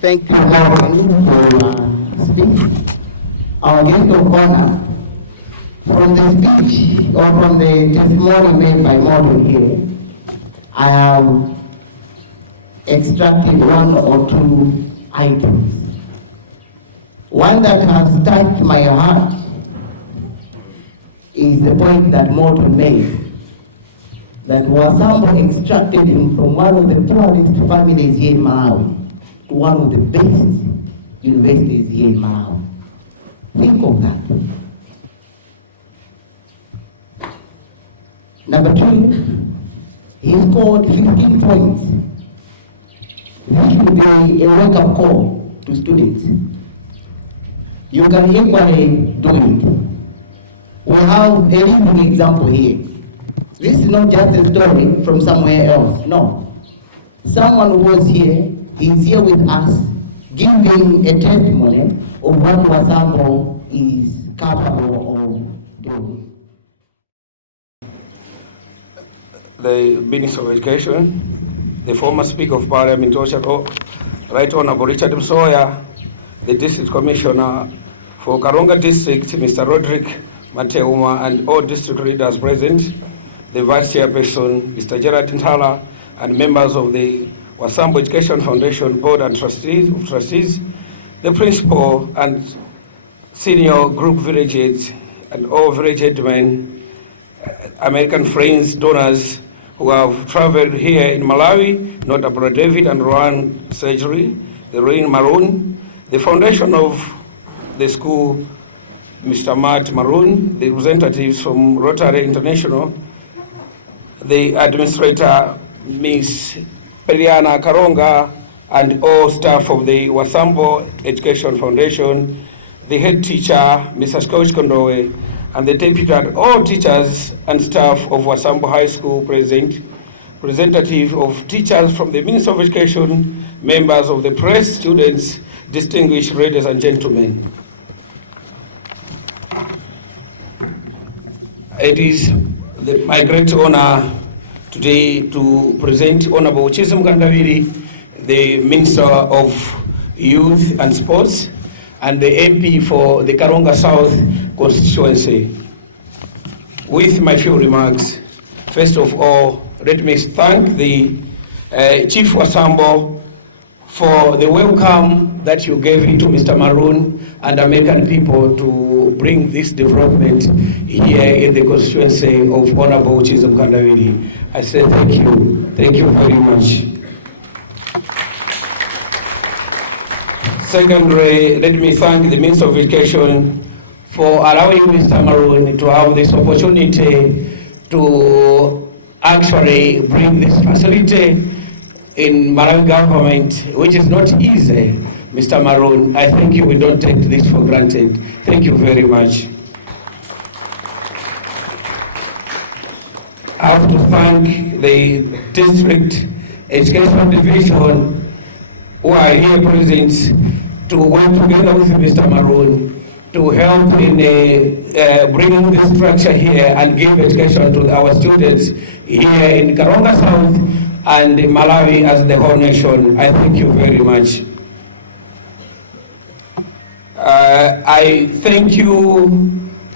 Thank you, Morgan, for speaking. Our guest of honor, from the speech or from the testimony made by Morgan here, I have extracted one or two items. One that has touched my heart is the point that Morgan made, that Wasambo extracted him from one of the poorest families here in Malawi to one of the best universities here in Malawi. Think of that. Number two, he scored 15 points. This should be a wake-up call to students. You can equally do it. We have a living example here. This is not just a story from somewhere else, no. Someone who was here, he's here with us, giving a testimony of what Wasambo is capable of doing. The Minister of Education, the former Speaker of Parliament, Right Honorable Richard Msoya, the District Commissioner for Karonga District, Mr. Roderick Mateuma, and all district leaders present, the Vice Chairperson, Mr. Gerard Ntala, and members of the Wasambo Education Foundation Board and Trustees, the Principal and Senior Group Village Heads, and all village headmen, American friends, donors who have traveled here in Malawi, Notable David and Rowan Surgery, the Rain Maroon, the foundation of the school, Mr. Matt Maroon, the representatives from Rotary International, the administrator, Ms. Periana Karonga, and all staff of the Wasambo Education Foundation, the head teacher, Mrs. Coach Kondowe, and the deputy, all teachers and staff of Wasambo High School present, representative of teachers from the Ministry of Education, members of the press, students, distinguished ladies and gentlemen. It is my great honor today to present Honorable Chilumba, the Minister of Youth and Sports, and the MP for the Karonga South constituency. With my few remarks, First of all, let me thank the Chief Wasambo for the welcome that you gave to Mr. Maroon and American people to bring this development here in the constituency of Honorable Chilumba. I say thank you very much. Secondly, let me thank the Minister of Education for allowing Mr. Maroon to have this opportunity to actually bring this facility in Malawi government, which is not easy. Mr. Maroon, I thank you. We don't take this for granted. Thank you very much. I have to thank the District Education Division who are here present to work together with Mr. Maroon to help in bringing this structure here and give education to our students here in Karonga South and Malawi as the whole nation. I thank you very much. I thank you,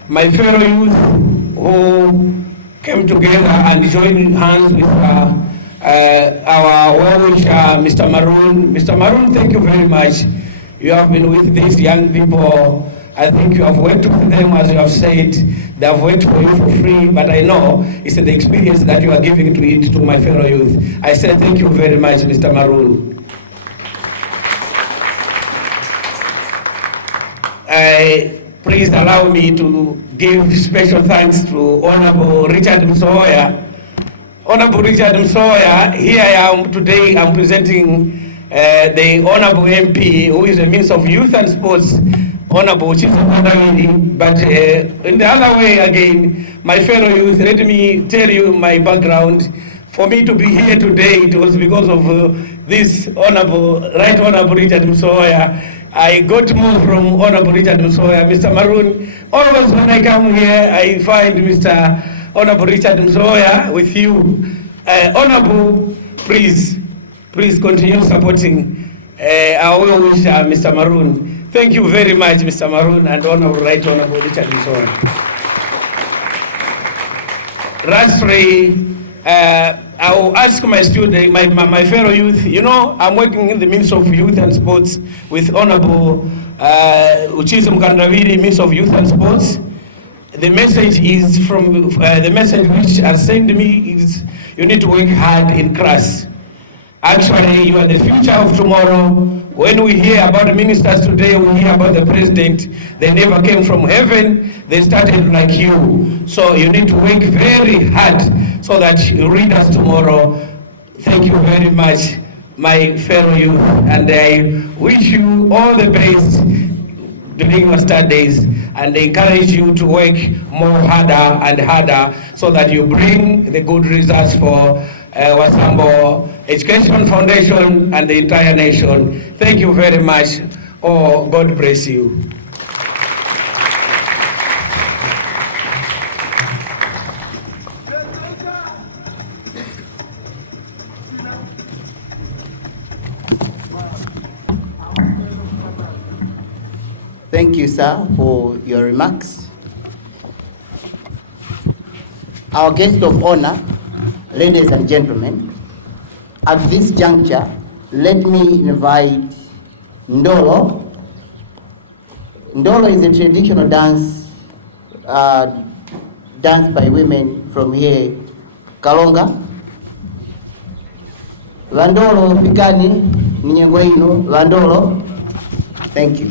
my fellow youth who came together and joined hands with our well-wisher, Mr. Maroon. Mr. Maroon, thank you very much. You have been with these young people. I think you have worked with them, as you have said. They have worked for you for free, but I know it's the experience that you are giving to it to my fellow youth. I say thank you very much, Mr. Maroon. Please allow me to give special thanks to Honorable Richard Msoya. Honorable Richard Msoya, here I am today, I'm presenting the Honorable MP, who is the Minister of Youth and Sports, Honorable Chilumba. But in the other way again, my fellow youth, let me tell you my background. For me to be here today, it was because of this Right Honorable Richard Msoya. I got more from Honorable Richard Msoya. Mr. Maroon, always when I come here, I find Mr. Honorable Richard Msoya with you. Honorable, please continue supporting our well-wisher, Mr. Maroon. Thank you very much, Mr. Maroon, and Right Honorable Richard Msoya. Lastly, I will ask my student, my fellow youth, you know, I'm working in the Ministry of Youth and Sports with Honorable Chilumba, Minister of Youth and Sports. The message is from, the message which has sent me is, you need to work hard in class. Actually, you are the future of tomorrow. When we hear about ministers today, we hear about the president. They never came from heaven. They started like you. So you need to work very hard so that you read us tomorrow. Thank you very much, my fellow youth. And I wish you all the best during your studies and encourage you to work more harder and harder so that you bring the good results for Wasambo Education Foundation and the entire nation. Thank you very much. Oh, God bless you. Thank you, sir, for your remarks. Our guest of honor, ladies and gentlemen, at this juncture, let me invite Ndolo. Ndolo is a traditional dance danced by women from here, Karonga. Landolo Pikani, Nyengweino, Landolo. Thank you.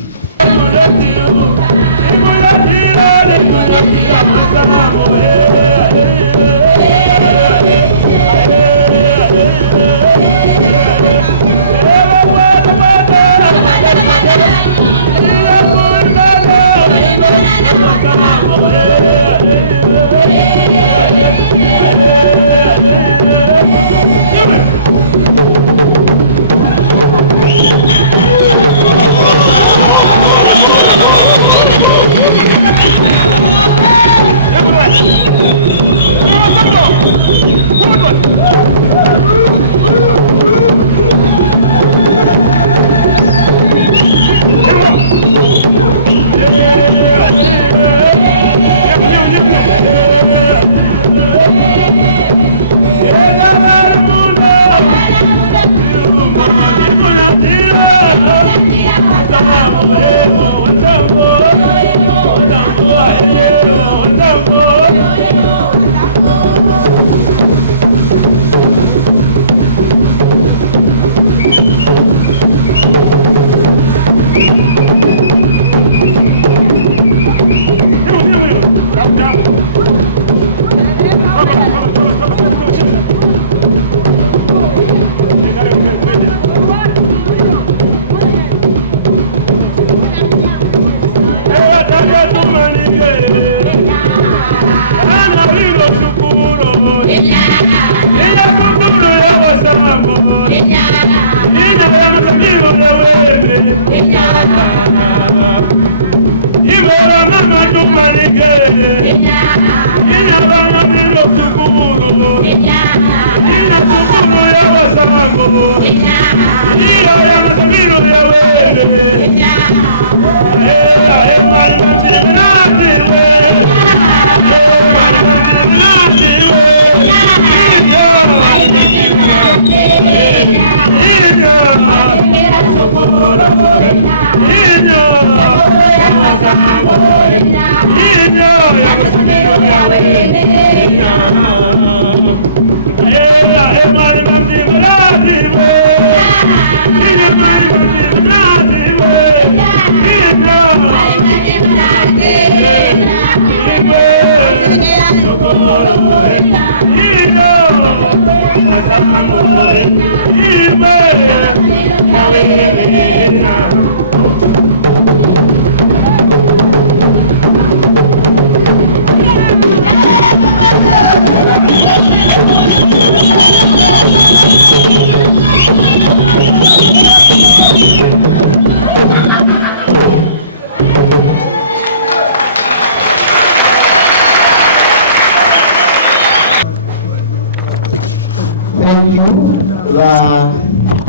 Thank you,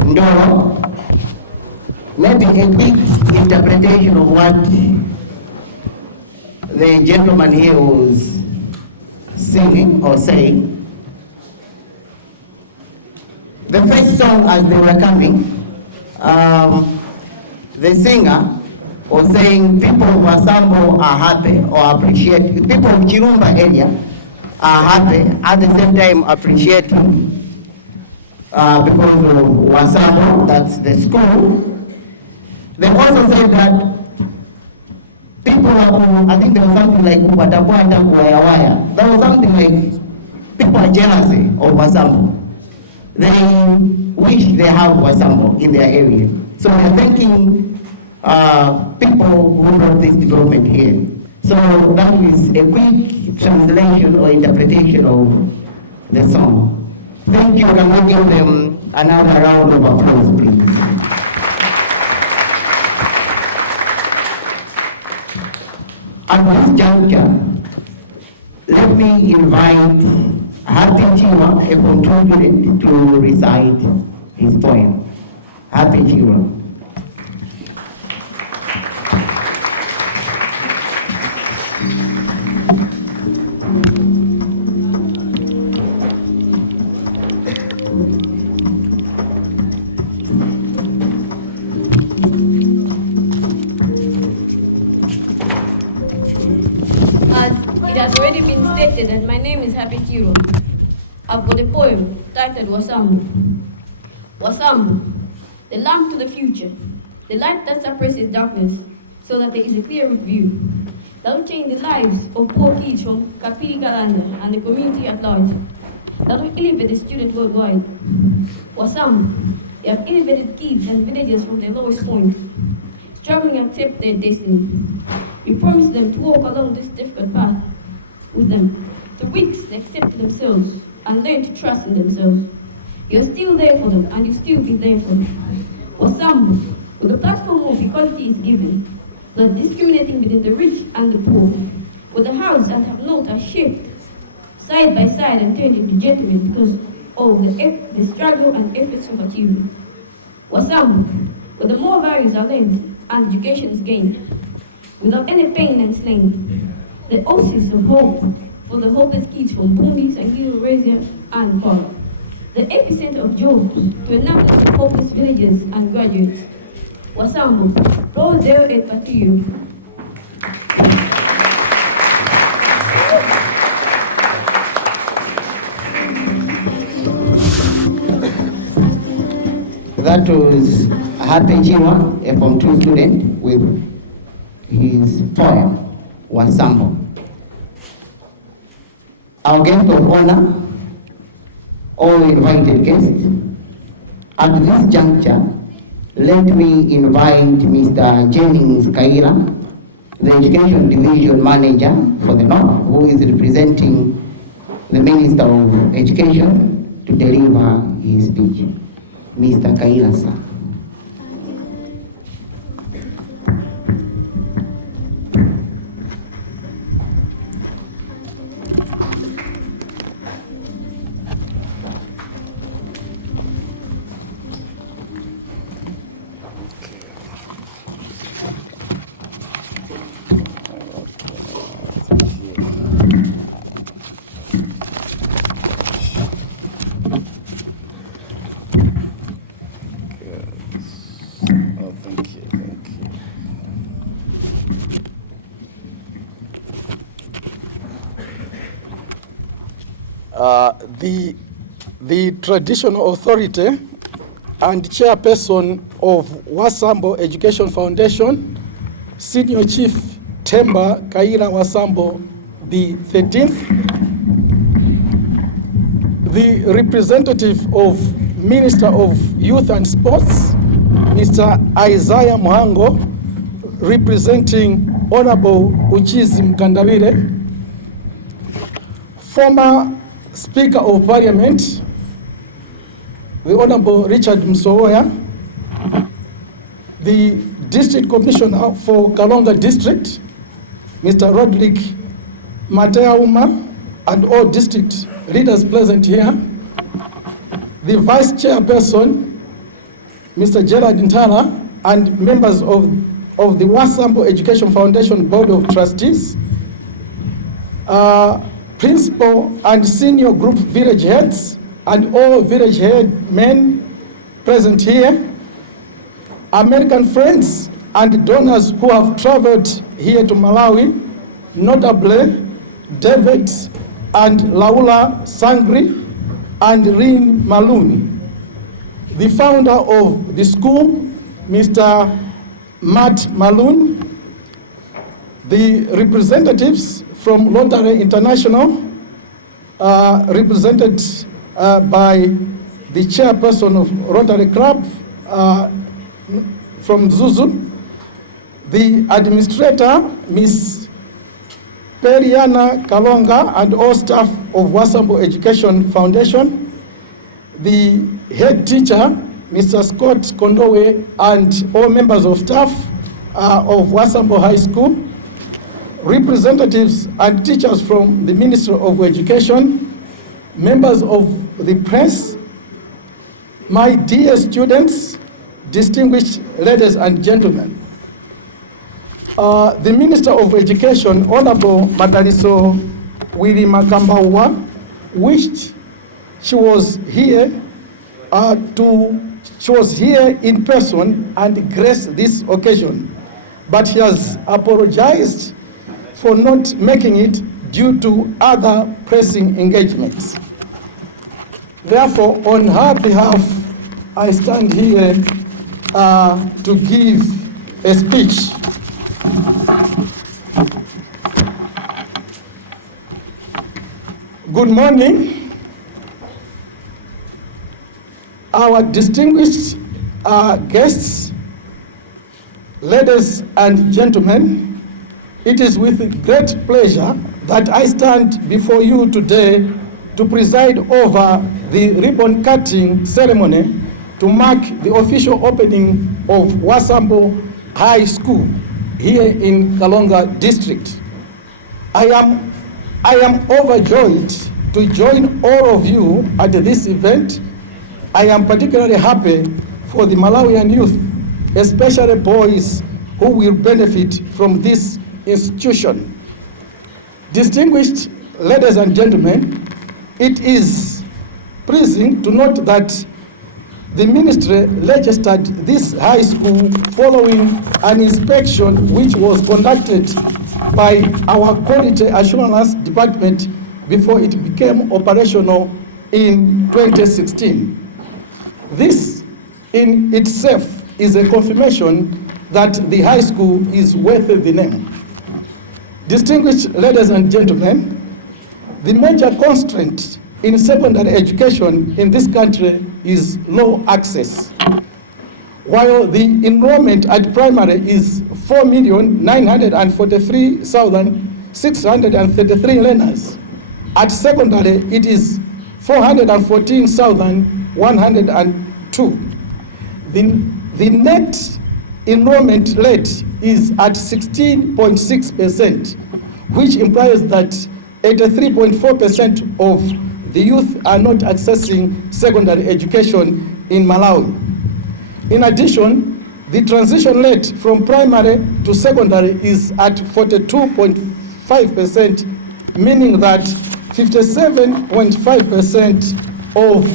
Ndoro. Maybe a quick interpretation of what the gentleman here was singing or saying. The first song as they were coming, the singer was saying people of Wasambo are happy or appreciate, people of Chilumba area are happy, at the same time appreciating because of Wasambo, that's the school. They also said that people are, I think there was something like wire. There was something like people are jealousy of Wasambo. They wish they have Wasambo in their area. So we're thanking people who brought this development here. So that is a quick translation or interpretation of the song. Thank you. Can we give them another round of applause, please? At this juncture, let me invite Happy Chiwa, a control student, to recite his poem. Happy Chiwa. It has already been stated that my name is Happy Chiro. I've got a poem titled Wasambo. Wasambo, the lamp to the future, the light that suppresses darkness so that there is a clear view. That will change the lives of poor kids from Kapiri Kalanda and the community at large. That will elevate the student worldwide. Wasambo, they have elevated kids and villagers from their lowest point, struggling to accept their destiny. We promise them to walk along this difficult path with them. Through weeks, they accept themselves and learn to trust in themselves. You're still there for them, and you'll still be there for them. Wasambo, with the platform of equality is given, not discriminating between the rich and the poor, with the house that have not are shaped side by side and turned into gentlemen because of the struggle and efforts of achievement. Wasambo, where the more values are learned and education is gained, without any pain and slain, the oasis of hope for the hopeless kids from Bundi, Sangiro, Razia, and Paul. The epicenter of jobs to an abundance of hopeless villagers and graduates. Wasambo, roll there et patio. That was Happy Chiwa, a Form 2 student, with his poem, Wasambo. Our guest of honor, all invited guests, at this juncture, let me invite Mr. Jennings Kaira, the Education Division Manager for the North, who is representing the Minister of Education, to deliver his speech. Mr. Kaira, sir. The traditional authority and chairperson of Wasambo Education Foundation, Senior Chief Temba Kaira Wasambo the 13th, the representative of Minister of Youth and Sports, Mr. Isaiah Muhango, representing Honorable Uchizi Mkandawire, former Speaker of Parliament, the Honorable Richard Msowoya, the District Commissioner for Karonga District, Mr. Roderick Mateauma, and all district leaders present here, the Vice Chairperson, Mr. Gerard Ntala, and members of the Wasambo Education Foundation Board of Trustees, principal and senior group village heads, and all village head men present here, American friends and donors who have traveled here to Malawi, notably David and Laula Sangri and Rin Maluni. The founder of the school, Mr. Matt Malun, the representatives from Rotary International, represented by the chairperson of Rotary Club from Zuzu, the administrator, Ms. Periana Kalonga, and all staff of Wasambo Education Foundation, the head teacher, Mr. Scott Kondowe, and all members of staff of Wasambo High School, representatives and teachers from the Ministry of Education, members of the press, my dear students, distinguished ladies and gentlemen. The Minister of Education, Honorable Mataliso Willie Makambawa, wished she was here in person and graced this occasion, but she has apologized for not making it due to other pressing engagements. Therefore, on her behalf, I stand here to give a speech. Good morning. Our distinguished guests, ladies and gentlemen, it is with great pleasure that I stand before you today to preside over the ribbon cutting ceremony to mark the official opening of Wasambo High School here in Karonga District. I am overjoyed to join all of you at this event. I am particularly happy for the Malawian youth, especially boys who will benefit from this institution. Distinguished ladies and gentlemen, it is pleasing to note that the ministry registered this high school following an inspection which was conducted by our quality assurance department before it became operational in 2016. This in itself is a confirmation that the high school is worth the name. Distinguished ladies and gentlemen, the major constraint in secondary education in this country is low access. While the enrollment at primary is 4,943,633 learners, at secondary it is 414,102. The net enrollment rate is at 16.6%, which implies that 83.4% of the youth are not accessing secondary education in Malawi. In addition, the transition rate from primary to secondary is at 42.5%, meaning that 57.5% of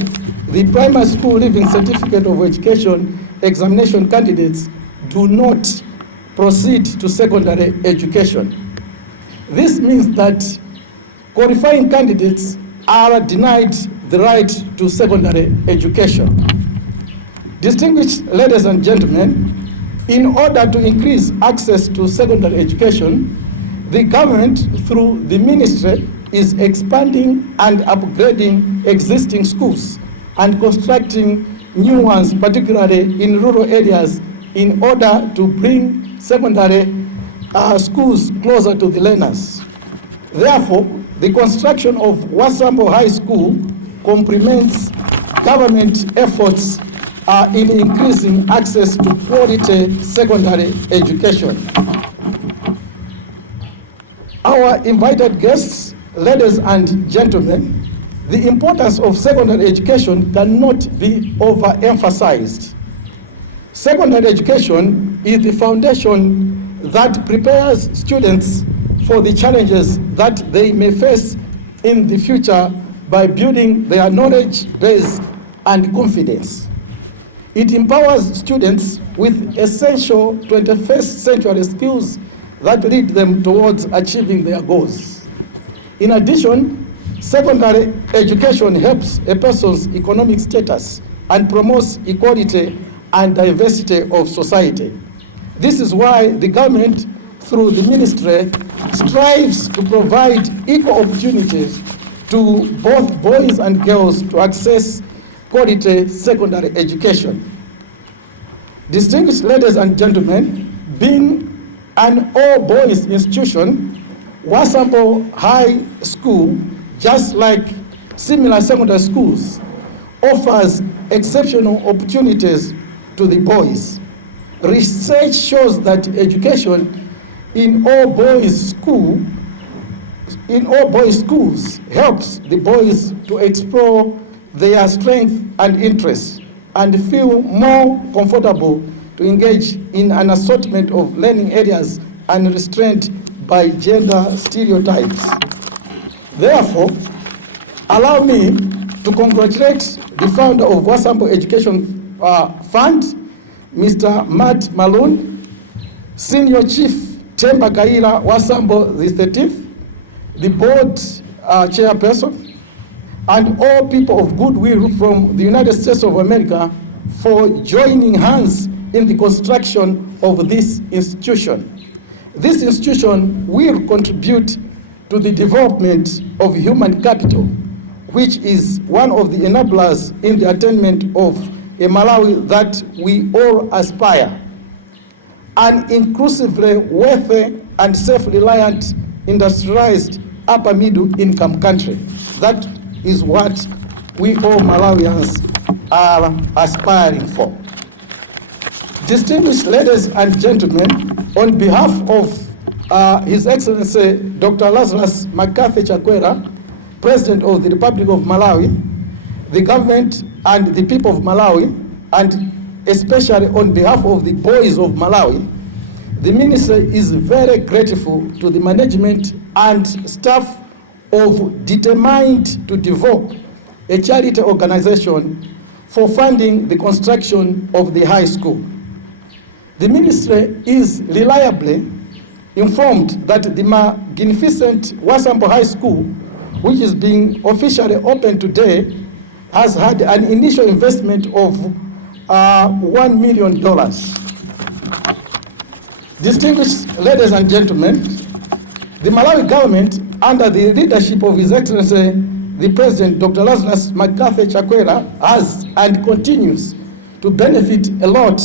the primary school leaving certificate of education examination candidates do not proceed to secondary education. This means that qualifying candidates are denied the right to secondary education. Distinguished ladies and gentlemen, in order to increase access to secondary education, the government, through the ministry, is expanding and upgrading existing schools and constructing new ones, particularly in rural areas, in order to bring secondary schools closer to the learners. Therefore, the construction of Wasambo High School complements government efforts in increasing access to quality secondary education. Our invited guests, ladies and gentlemen, the importance of secondary education cannot be overemphasized. Secondary education is the foundation that prepares students for the challenges that they may face in the future by building their knowledge base and confidence. It empowers students with essential 21st century skills that lead them towards achieving their goals. In addition, secondary education helps a person's economic status and promotes equality and diversity of society. This is why the government, through the ministry, strives to provide equal opportunities to both boys and girls to access quality secondary education. Distinguished ladies and gentlemen, being an all-boys institution, Wasambo High School, just like similar secondary schools, offers exceptional opportunities to the boys. Research shows that education in all boys schools helps the boys to explore their strengths and interests and feel more comfortable to engage in an assortment of learning areas unrestrained by gender stereotypes. Therefore, allow me to congratulate the founder of Wasambo Education Fund, Mr. Matt Malone, Senior Chief Temba Kaira Wasambo the 13th, the board chairperson, and all people of goodwill from the United States of America for joining hands in the construction of this institution. This institution will contribute to the development of human capital, which is one of the enablers in the attainment of a Malawi that we all aspire. An inclusively wealthy and self-reliant, industrialized, upper middle income country. That is what we all Malawians are aspiring for. Distinguished ladies and gentlemen, on behalf of His Excellency Dr. Lazarus McCarthy Chakwera, President of the Republic of Malawi, the government and the people of Malawi, and especially on behalf of the boys of Malawi, the ministry is very grateful to the management and staff of Determined to Develop, a charity organization, for funding the construction of the high school. The ministry is reliably informed that the magnificent Wasambo High School, which is being officially opened today, has had an initial investment of $1 million. Distinguished ladies and gentlemen, the Malawi government, under the leadership of His Excellency the President Dr. Lazarus McCarthy Chakwera, has and continues to benefit a lot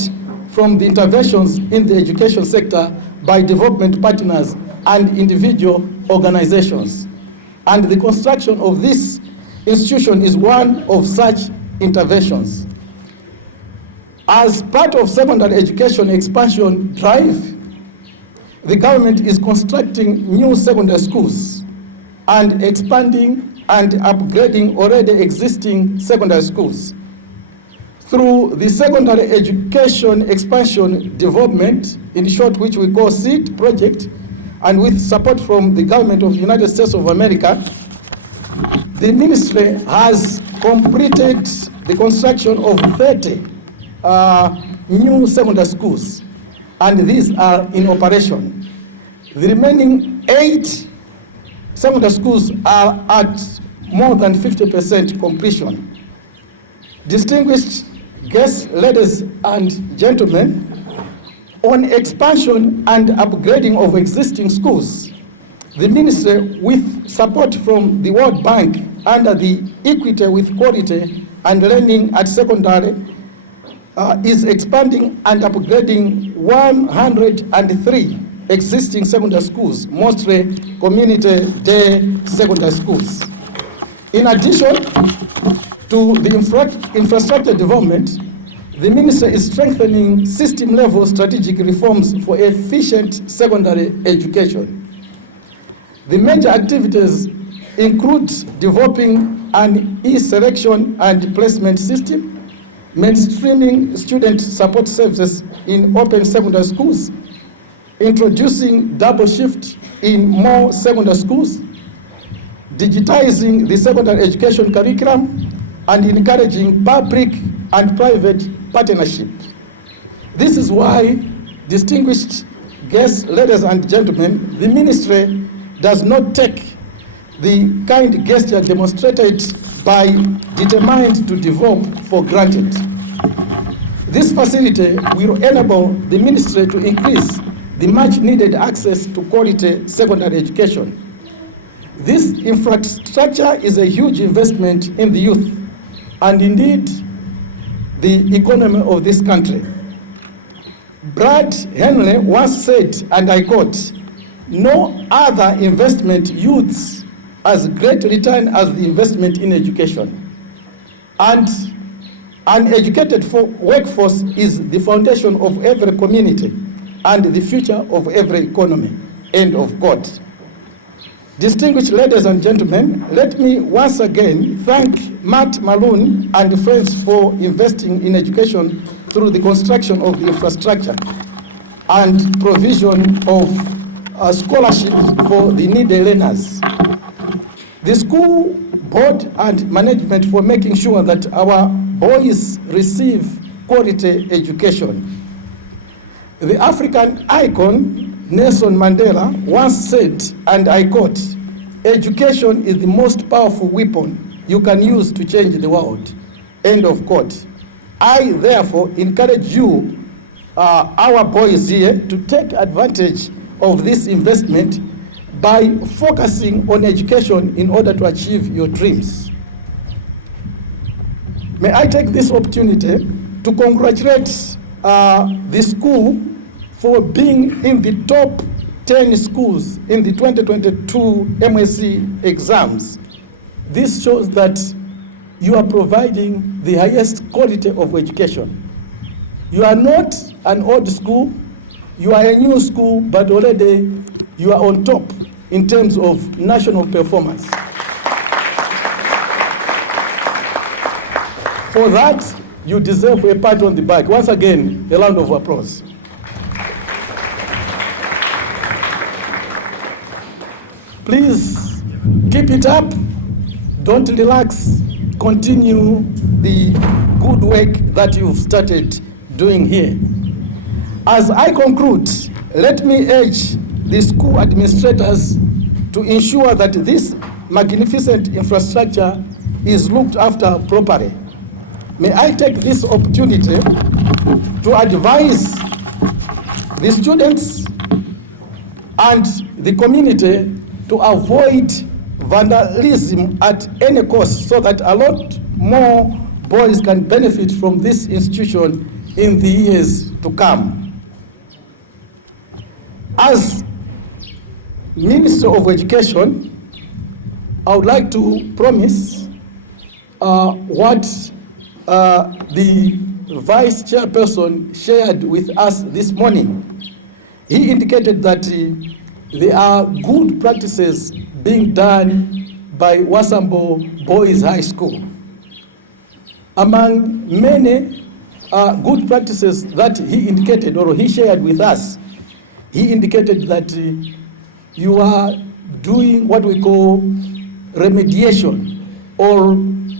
from the interventions in the education sector by development partners and individual organizations. And the construction of this institution is one of such interventions. As part of secondary education expansion drive, the government is constructing new secondary schools and expanding and upgrading already existing secondary schools. Through the Secondary Education Expansion Development, in short, which we call SEED project, and with support from the government of the United States of America, the ministry has completed the construction of 30 new secondary schools, and these are in operation. The remaining 8 secondary schools are at more than 50% completion. Distinguished guests, ladies and gentlemen, on expansion and upgrading of existing schools, the ministry, with support from the World Bank under the Equity with Quality and Learning at Secondary, is expanding and upgrading 103 existing secondary schools, mostly community day secondary schools. In addition to the infrastructure development, the ministry is strengthening system-level strategic reforms for efficient secondary education. The major activities include developing an e-selection and placement system, mainstreaming student support services in open secondary schools, introducing double shift in more secondary schools, digitizing the secondary education curriculum, and encouraging public and private partnership. This is why, distinguished guests, ladies and gentlemen, the ministry does not take the kind gesture demonstrated by determined to develop for granted. This facility will enable the ministry to increase the much needed access to quality secondary education. This infrastructure is a huge investment in the youth and indeed the economy of this country. Brad Henley once said, and I quote, "No other investment yields as great return as the investment in education. And an educated workforce is the foundation of every community and the future of every economy." End of quote. Distinguished ladies and gentlemen, let me once again thank Matt Maroon and friends for investing in education through the construction of the infrastructure and provision of scholarships for the needy learners. The school board and management for making sure that our boys receive quality education. The African icon Nelson Mandela once said, and I quote, "Education is the most powerful weapon you can use to change the world." End of quote. I therefore encourage you, our boys here, to take advantage of this investment by focusing on education in order to achieve your dreams. May I take this opportunity to congratulate the school for being in the top 10 schools in the 2022 MSc exams. This shows that you are providing the highest quality of education. You are not an old school, you are a new school, but already you are on top in terms of national performance. For that, you deserve a pat on the back. Once again, a round of applause. Please keep it up, don't relax, continue the good work that you've started doing here. As I conclude, let me urge the school administrators to ensure that this magnificent infrastructure is looked after properly. May I take this opportunity to advise the students and the community to avoid vandalism at any cost so that a lot more boys can benefit from this institution in the years to come. As Minister of Education, I would like to promise what the Vice Chairperson shared with us this morning. He indicated that there are good practices being done by Wasambo Boys High School. Among many good practices that he indicated or he shared with us, he indicated that you are doing what we call remediation, or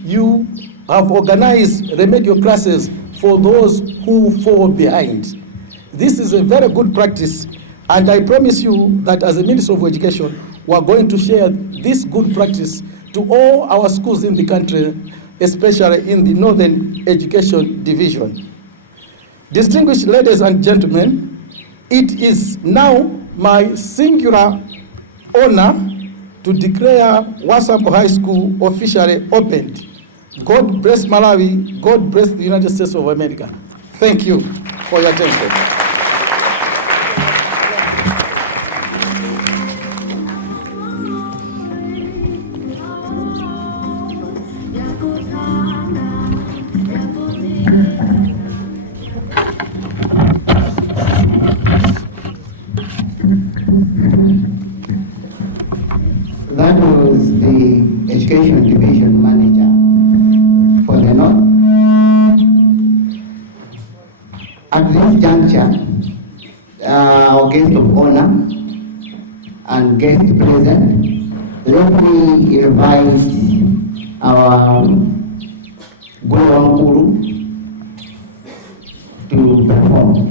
you have organized remedial classes for those who fall behind. This is a very good practice, and I promise you that as a Minister of Education, we are going to share this good practice to all our schools in the country, especially in the Northern Education Division. Distinguished ladies and gentlemen, it is now my singular honor to declare Wasambo High School officially opened. God bless Malawi. God bless the United States of America. Thank you for your attention. That was the Education Division Manager for the North. At this juncture, our guest of honor and guest present, let me invite our Guru to perform.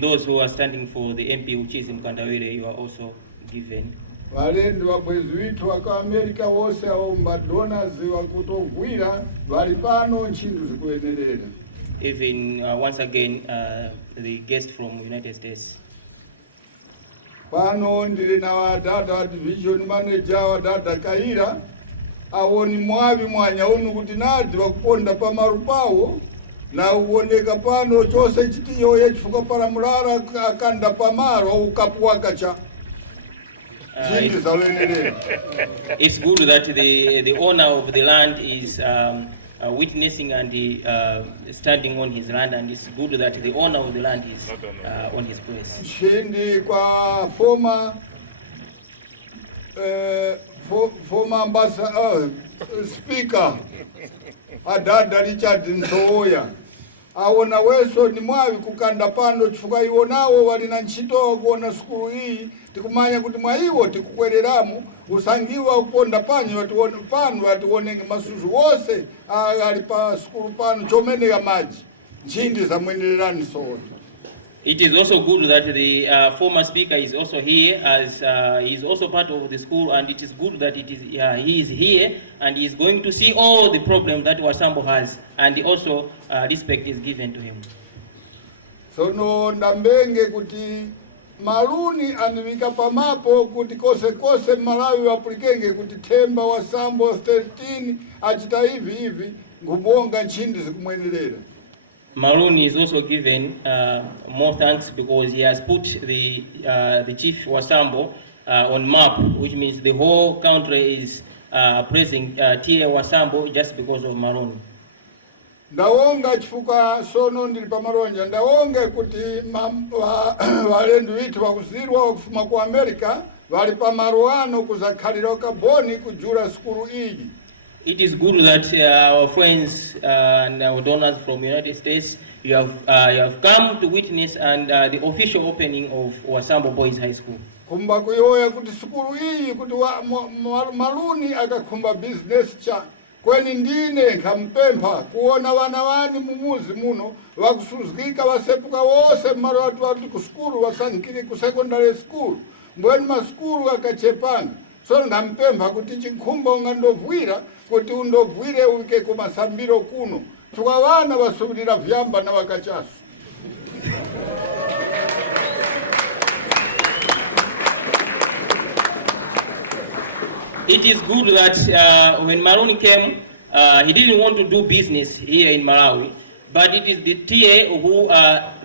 Those who are standing for the MP, which is in Kandawire, you are also given. Valendi vabwezi vitu waka America wose aomba donors wakutogwira bali pano nchindu zikuendelera. Even once again the guest from United States. Pano ndili na wadada wa division manager wa dada Kaira awoni mwavi mwanya unu kuti nadi wakuponda pa marupawo na uoneka pano chose chitiyo yechifuka para murara akanda pamaro ukapua kacha. It's good that the owner of the land is witnessing and standing on his land, and it's good that the owner of the land is on his place. Shindi kwa former ambassador speaker adada Richard Nsoya awona weso ni mwavi kukanda pano chifuka iwo nawo wali na ntchito kuona sukulu hii tikumanya kuti mwaiwo tikukwereramu usangiwa uponda panyi watuone pano watuonenge masuzu wose ali pa sukulu pano chomeneka maji nchindi zamwenererani soya. It is also good that the former speaker is also here, as he is also part of the school, and it is good that he is here and he is going to see all the problems that Wasambo has, and also respect is given to him. Sono ndambenge kuti Maruni aniwika pamapo kuti kose Malawi waplikenge kuti Themba Wasambo 13 achita hivi ngubonga nchindi zikumwenerera. Maruni is also given more thanks because he has put the chief Wasambo on map, which means the whole country is praising TA Wasambo just because of Maruni. Ndawonga chifuka sono ndili pamaronja ndawonga kuti walendu witu wakuzirwa wakufuma ku America wali pamaruano kuzakhalira kaboni kujura skulu iyi. It is good that our friends and our donors from United States, you have come to witness and the official opening of Wasambo Boys High School. Kumba kuyoya kuti skulu iyi kuti Maruni akakhumba business cha kweni ndine nkampempha kuona wana wani mumuzi muno wakusuzgika wasepuka wose mara watu ku skulu wasankiri ku secondary school mbweni maskulu akachepanga. So ngampempha kuti chinkhumba ungandovwira kuti undovwire uke kumasambiro kuno tuka wana wasubirira vyamba na wakachasu. It is good that when Maruni came, he didn't want to do business here in Malawi, but it is the TA who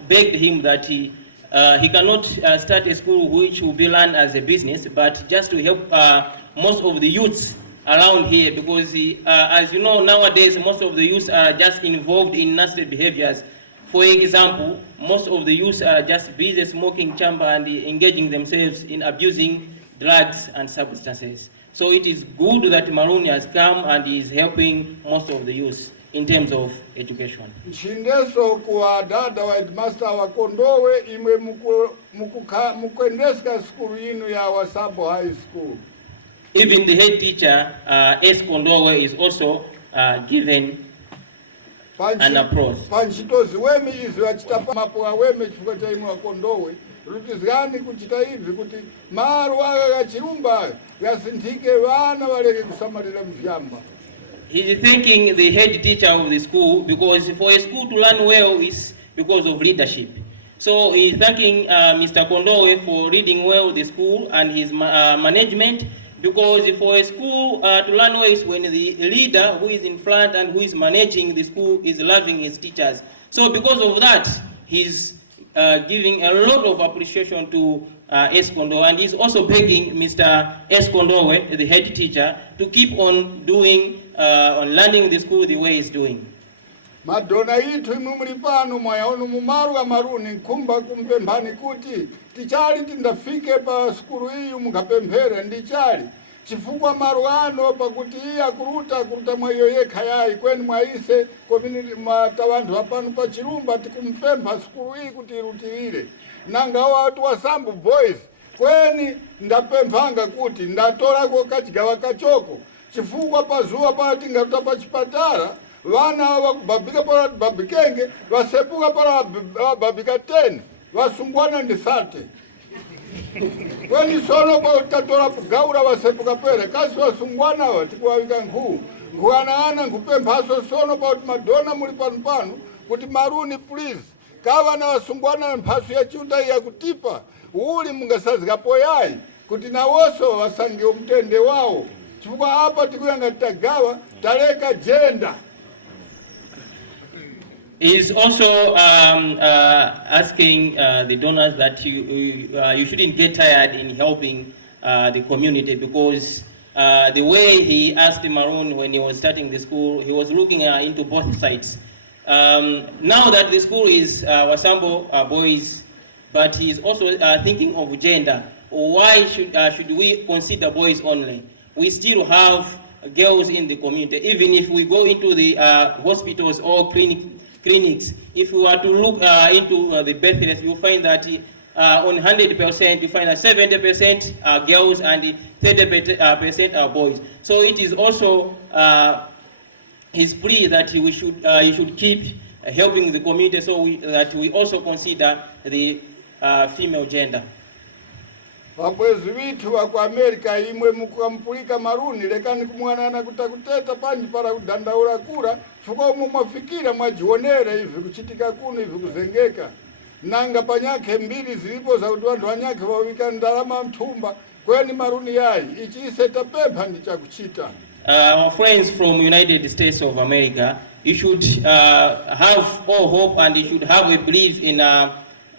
begged him that he cannot start a school which will be run as a business, but just to help most of the youths around here, because as you know, nowadays most of the youths are just involved in nasty behaviors. For example, most of the youths are just busy smoking chamber and engaging themselves in abusing drugs and substances. So it is good that Maruni has come and is helping most of the youth in terms of education. Nchindeso kwa dada wa headmaster wa Kondowe imwe mukwendeska skulu yinu ya Wasambo High School. Even the head teacher, S. Kondowe, is also given an applause. Panchitozi wemi izi wachitapa mapo wa weme chifuka cha imu wa Kondowe. Rutizgani kuchita hivi kuti maru aga Chilumba yasintike wana waleke kusamalira mvyamba. He is thanking the head teacher of the school because for a school to learn well is because of leadership. So he is thanking Mr. Kondowe for reading well the school and his management, because for a school to learn well is when the leader who is in front and who is managing the school is loving his teachers. So because of that, he's giving a lot of appreciation to S. Kondowe, and he's also begging Mr. S. Kondowe, the head teacher, to keep on doing, on learning the school the way he's doing. Madona yitu imumulipano mwayaonu mumaru wa Maruni nkumba kumpembani kuti tichali tindafike pa skulu hiyu mukapemphere ndichali chifukwa maruano pakuti iya kuruta mwayo yekha yayi kweni mwaise community matawantu hapanu pa Chilumba tikumpempha skulu hii kuti irutirire nanga watu Wasambo Boys kweni ndapemphanga kuti ndatolako kachigawa kachoko chifukwa pazuwa pati ngatuta pa chipatala wana wakubabika para babikenge wasepuka para babika 10 wasungwana ndi 30 kweni sono kwa utatola kugaura wasepuka pere kasi wasungwana watikuwawika nguana nkupemphaso sono pa madona muli panu kuti Maruni please kawa na wasungwana mphaso ya chuta ya kutipa uli mungasazikapo yayi kuti nawoso wasange umtende wao chifukwa hapa tikuyanga tagawa taleka gender. Is also asking the donors that you shouldn't get tired in helping the community, because the way he asked Maroon when he was starting the school, he was looking into both sides. Now that the school is Wasambo Boys, but he is also thinking of gender. Why should we consider boys only? We still have girls in the community. Even if we go into the hospitals or clinics, if we were to look into the birth rates, you'll find that on 100%, you find that 70% are girls and 30% are boys. So it is also his plea that he should keep helping the community, so that we also consider the female gender. Wabwezi vitu wa ku Amerika imwe mukampulika maruni lekani kumwanana kutakuteta panji para kudandaula kura fuko mumwafikira mwajionera hivi kuchitika kuno hivi kuzengeka nanga panyake mbili zilipo za udwandu wanyake wawika ndalama mtumba kweni maruni yai ichiiseta pepa ndi chakuchita. Our friends from United States of America, you should have all hope and you should have a belief in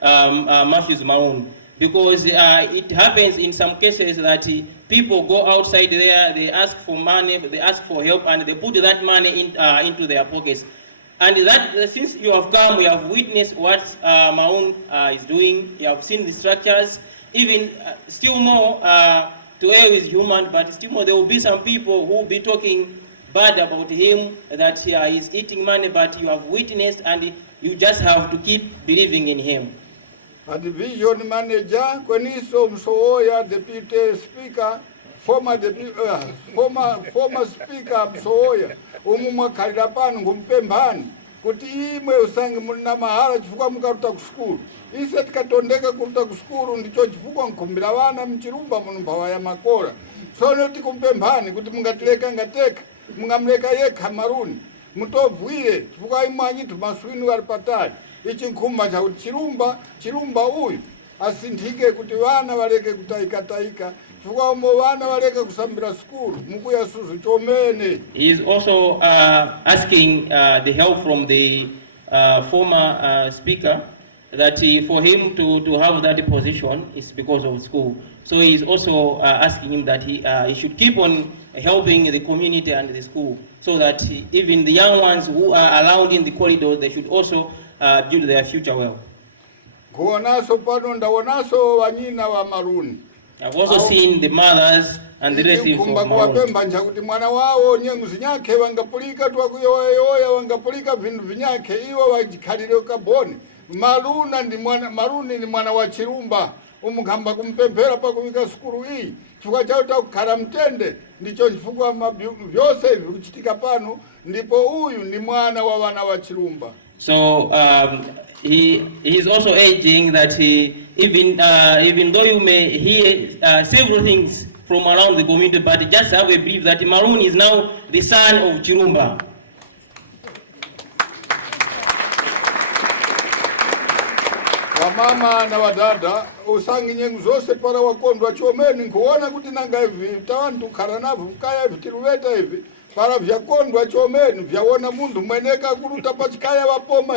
Matthews Maroon, because it happens in some cases that people go outside there, they ask for money, they ask for help, and they put that money into their pockets. And that since you have come, we have witnessed what Maroon is doing. You have seen the structures, even still more. To err is human, but still more there will be some people who will be talking bad about him, that he's eating money, but you have witnessed and you just have to keep believing in him. A division manager, Kweniso Msoya, deputy speaker, former speaker Msoya, umumwa kalapani ngumpembani, kuti imwe usangi muna mahala chifukwa mukaruta kuskuru. Ise tikatondeka kuruta kuskuru ndicho chifukwa nkumbira wana mchilumba munumbawa ya makora. Sono tikumpembani kuti mungatileka ngateka, mungamleka yekha maruni. Mutovwire, chifukwa imwanyi tumaswinu walipatali. Ichi nkumba cha Chilumba uyu asindike kuti wana waleke kutaika chifukwa umo wana waleke kusambira skulu mukuya suzu chomene. He is also asking the help from the former speaker, that for him to have that position is because of school. So he is also asking him that he should keep on helping the community and the school, so that even the young ones who are allowed in the corridor, they should also build their future well. Kuonaso pano ndaonaso wanyina wa maruni. I've also seen the mothers and the relatives of Maroon. Kuwapemba nja kuti mwana wao nyengu zinyake wangapulika twakuyoyoya wangapulika vindu vinyake iwo wajikhalire kaboni. Maruni ni mwana wa Chilumba, umukamba kumpempera pa kuwika skulu hii. Chifukwa chao takukhala mtende ndicho chifukwa vyose hivi kuchitika pano ndipo huyu ni mwana wa wana wa Chilumba. So he is also urging that even though you may hear several things from around the community, but just have a belief that Maroon is now the son of Chilumba. Wamama na wadada usangi nyengu zose para wakondwa chomeni nkuona kuti nanga hivi tawantu karanavu mkaya hivi tiruweta hivi para vyakondwa chomeni vyawona mundu mweneka kuruta pachikaya wapoma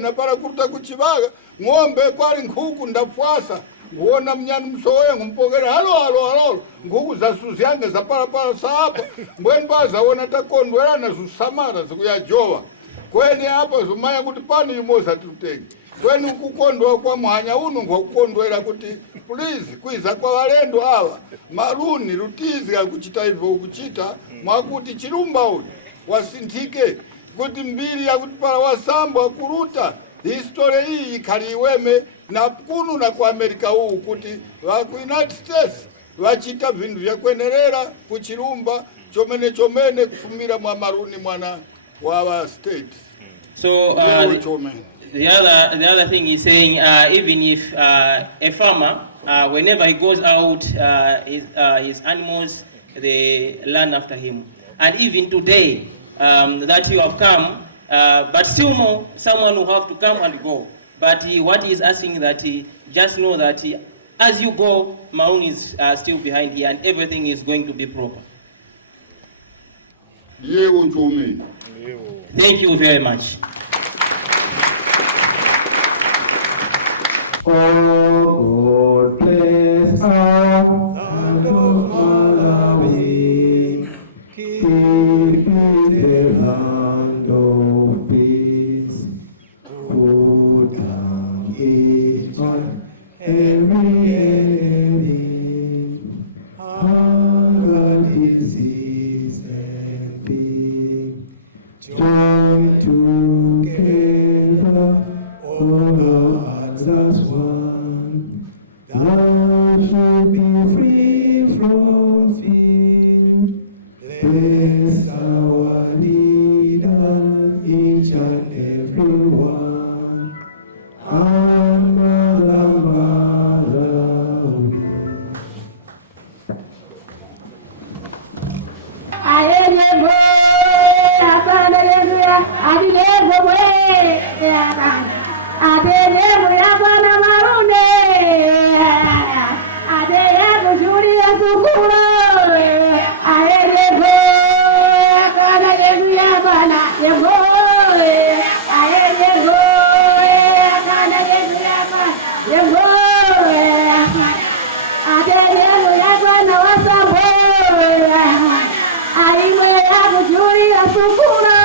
na para kuruta kuchivaga ng'ombe kwari nkuku ndafwasa nguona mnyani Msoya ngumpogera halo nguku za suzianga za para saapa mbweni baza wona takondwera zusamara zikuyajowa kweni hapa zumaya kuti pani yumoza tutenge kweni kukondwa kwa mwanya uno ngokukondwera kuti please kwiza kwa walendo hawa maruni lutizi akuchita hivyo ukuchita mwakuti Chilumba uyu wasintike kuti mbiri yakuti para Wasambo akuruta history hii ikhaliweme na kuno na kwa Amerika huu kuti waku United States wachita vindu vya kwenerera ku Chilumba chomene kufumira mwa maruni mwana wa states. So the other thing is saying, even if a farmer, whenever he goes out, his animals, they run after him. And even today, that you have come, but still more, someone will have to come and go. But what he is asking that he just know that as you go, Maroon is still behind here, and everything is going to be proper. Thank you very much. Oh, God bless our land of Malawi, keep it the land of peace. Put down each on every enemy, hunger, disease, and fear. Join together all our as one, thou should be Adilego we Adilego ya Bwana Marune Adilego Julia Sukuro Adilego Kana Yesu ya Bwana Yego Adilego Kana Yesu ya Bwana Yego Adilego ya Bwana Wasambo Aiwe ya Julia Sukuro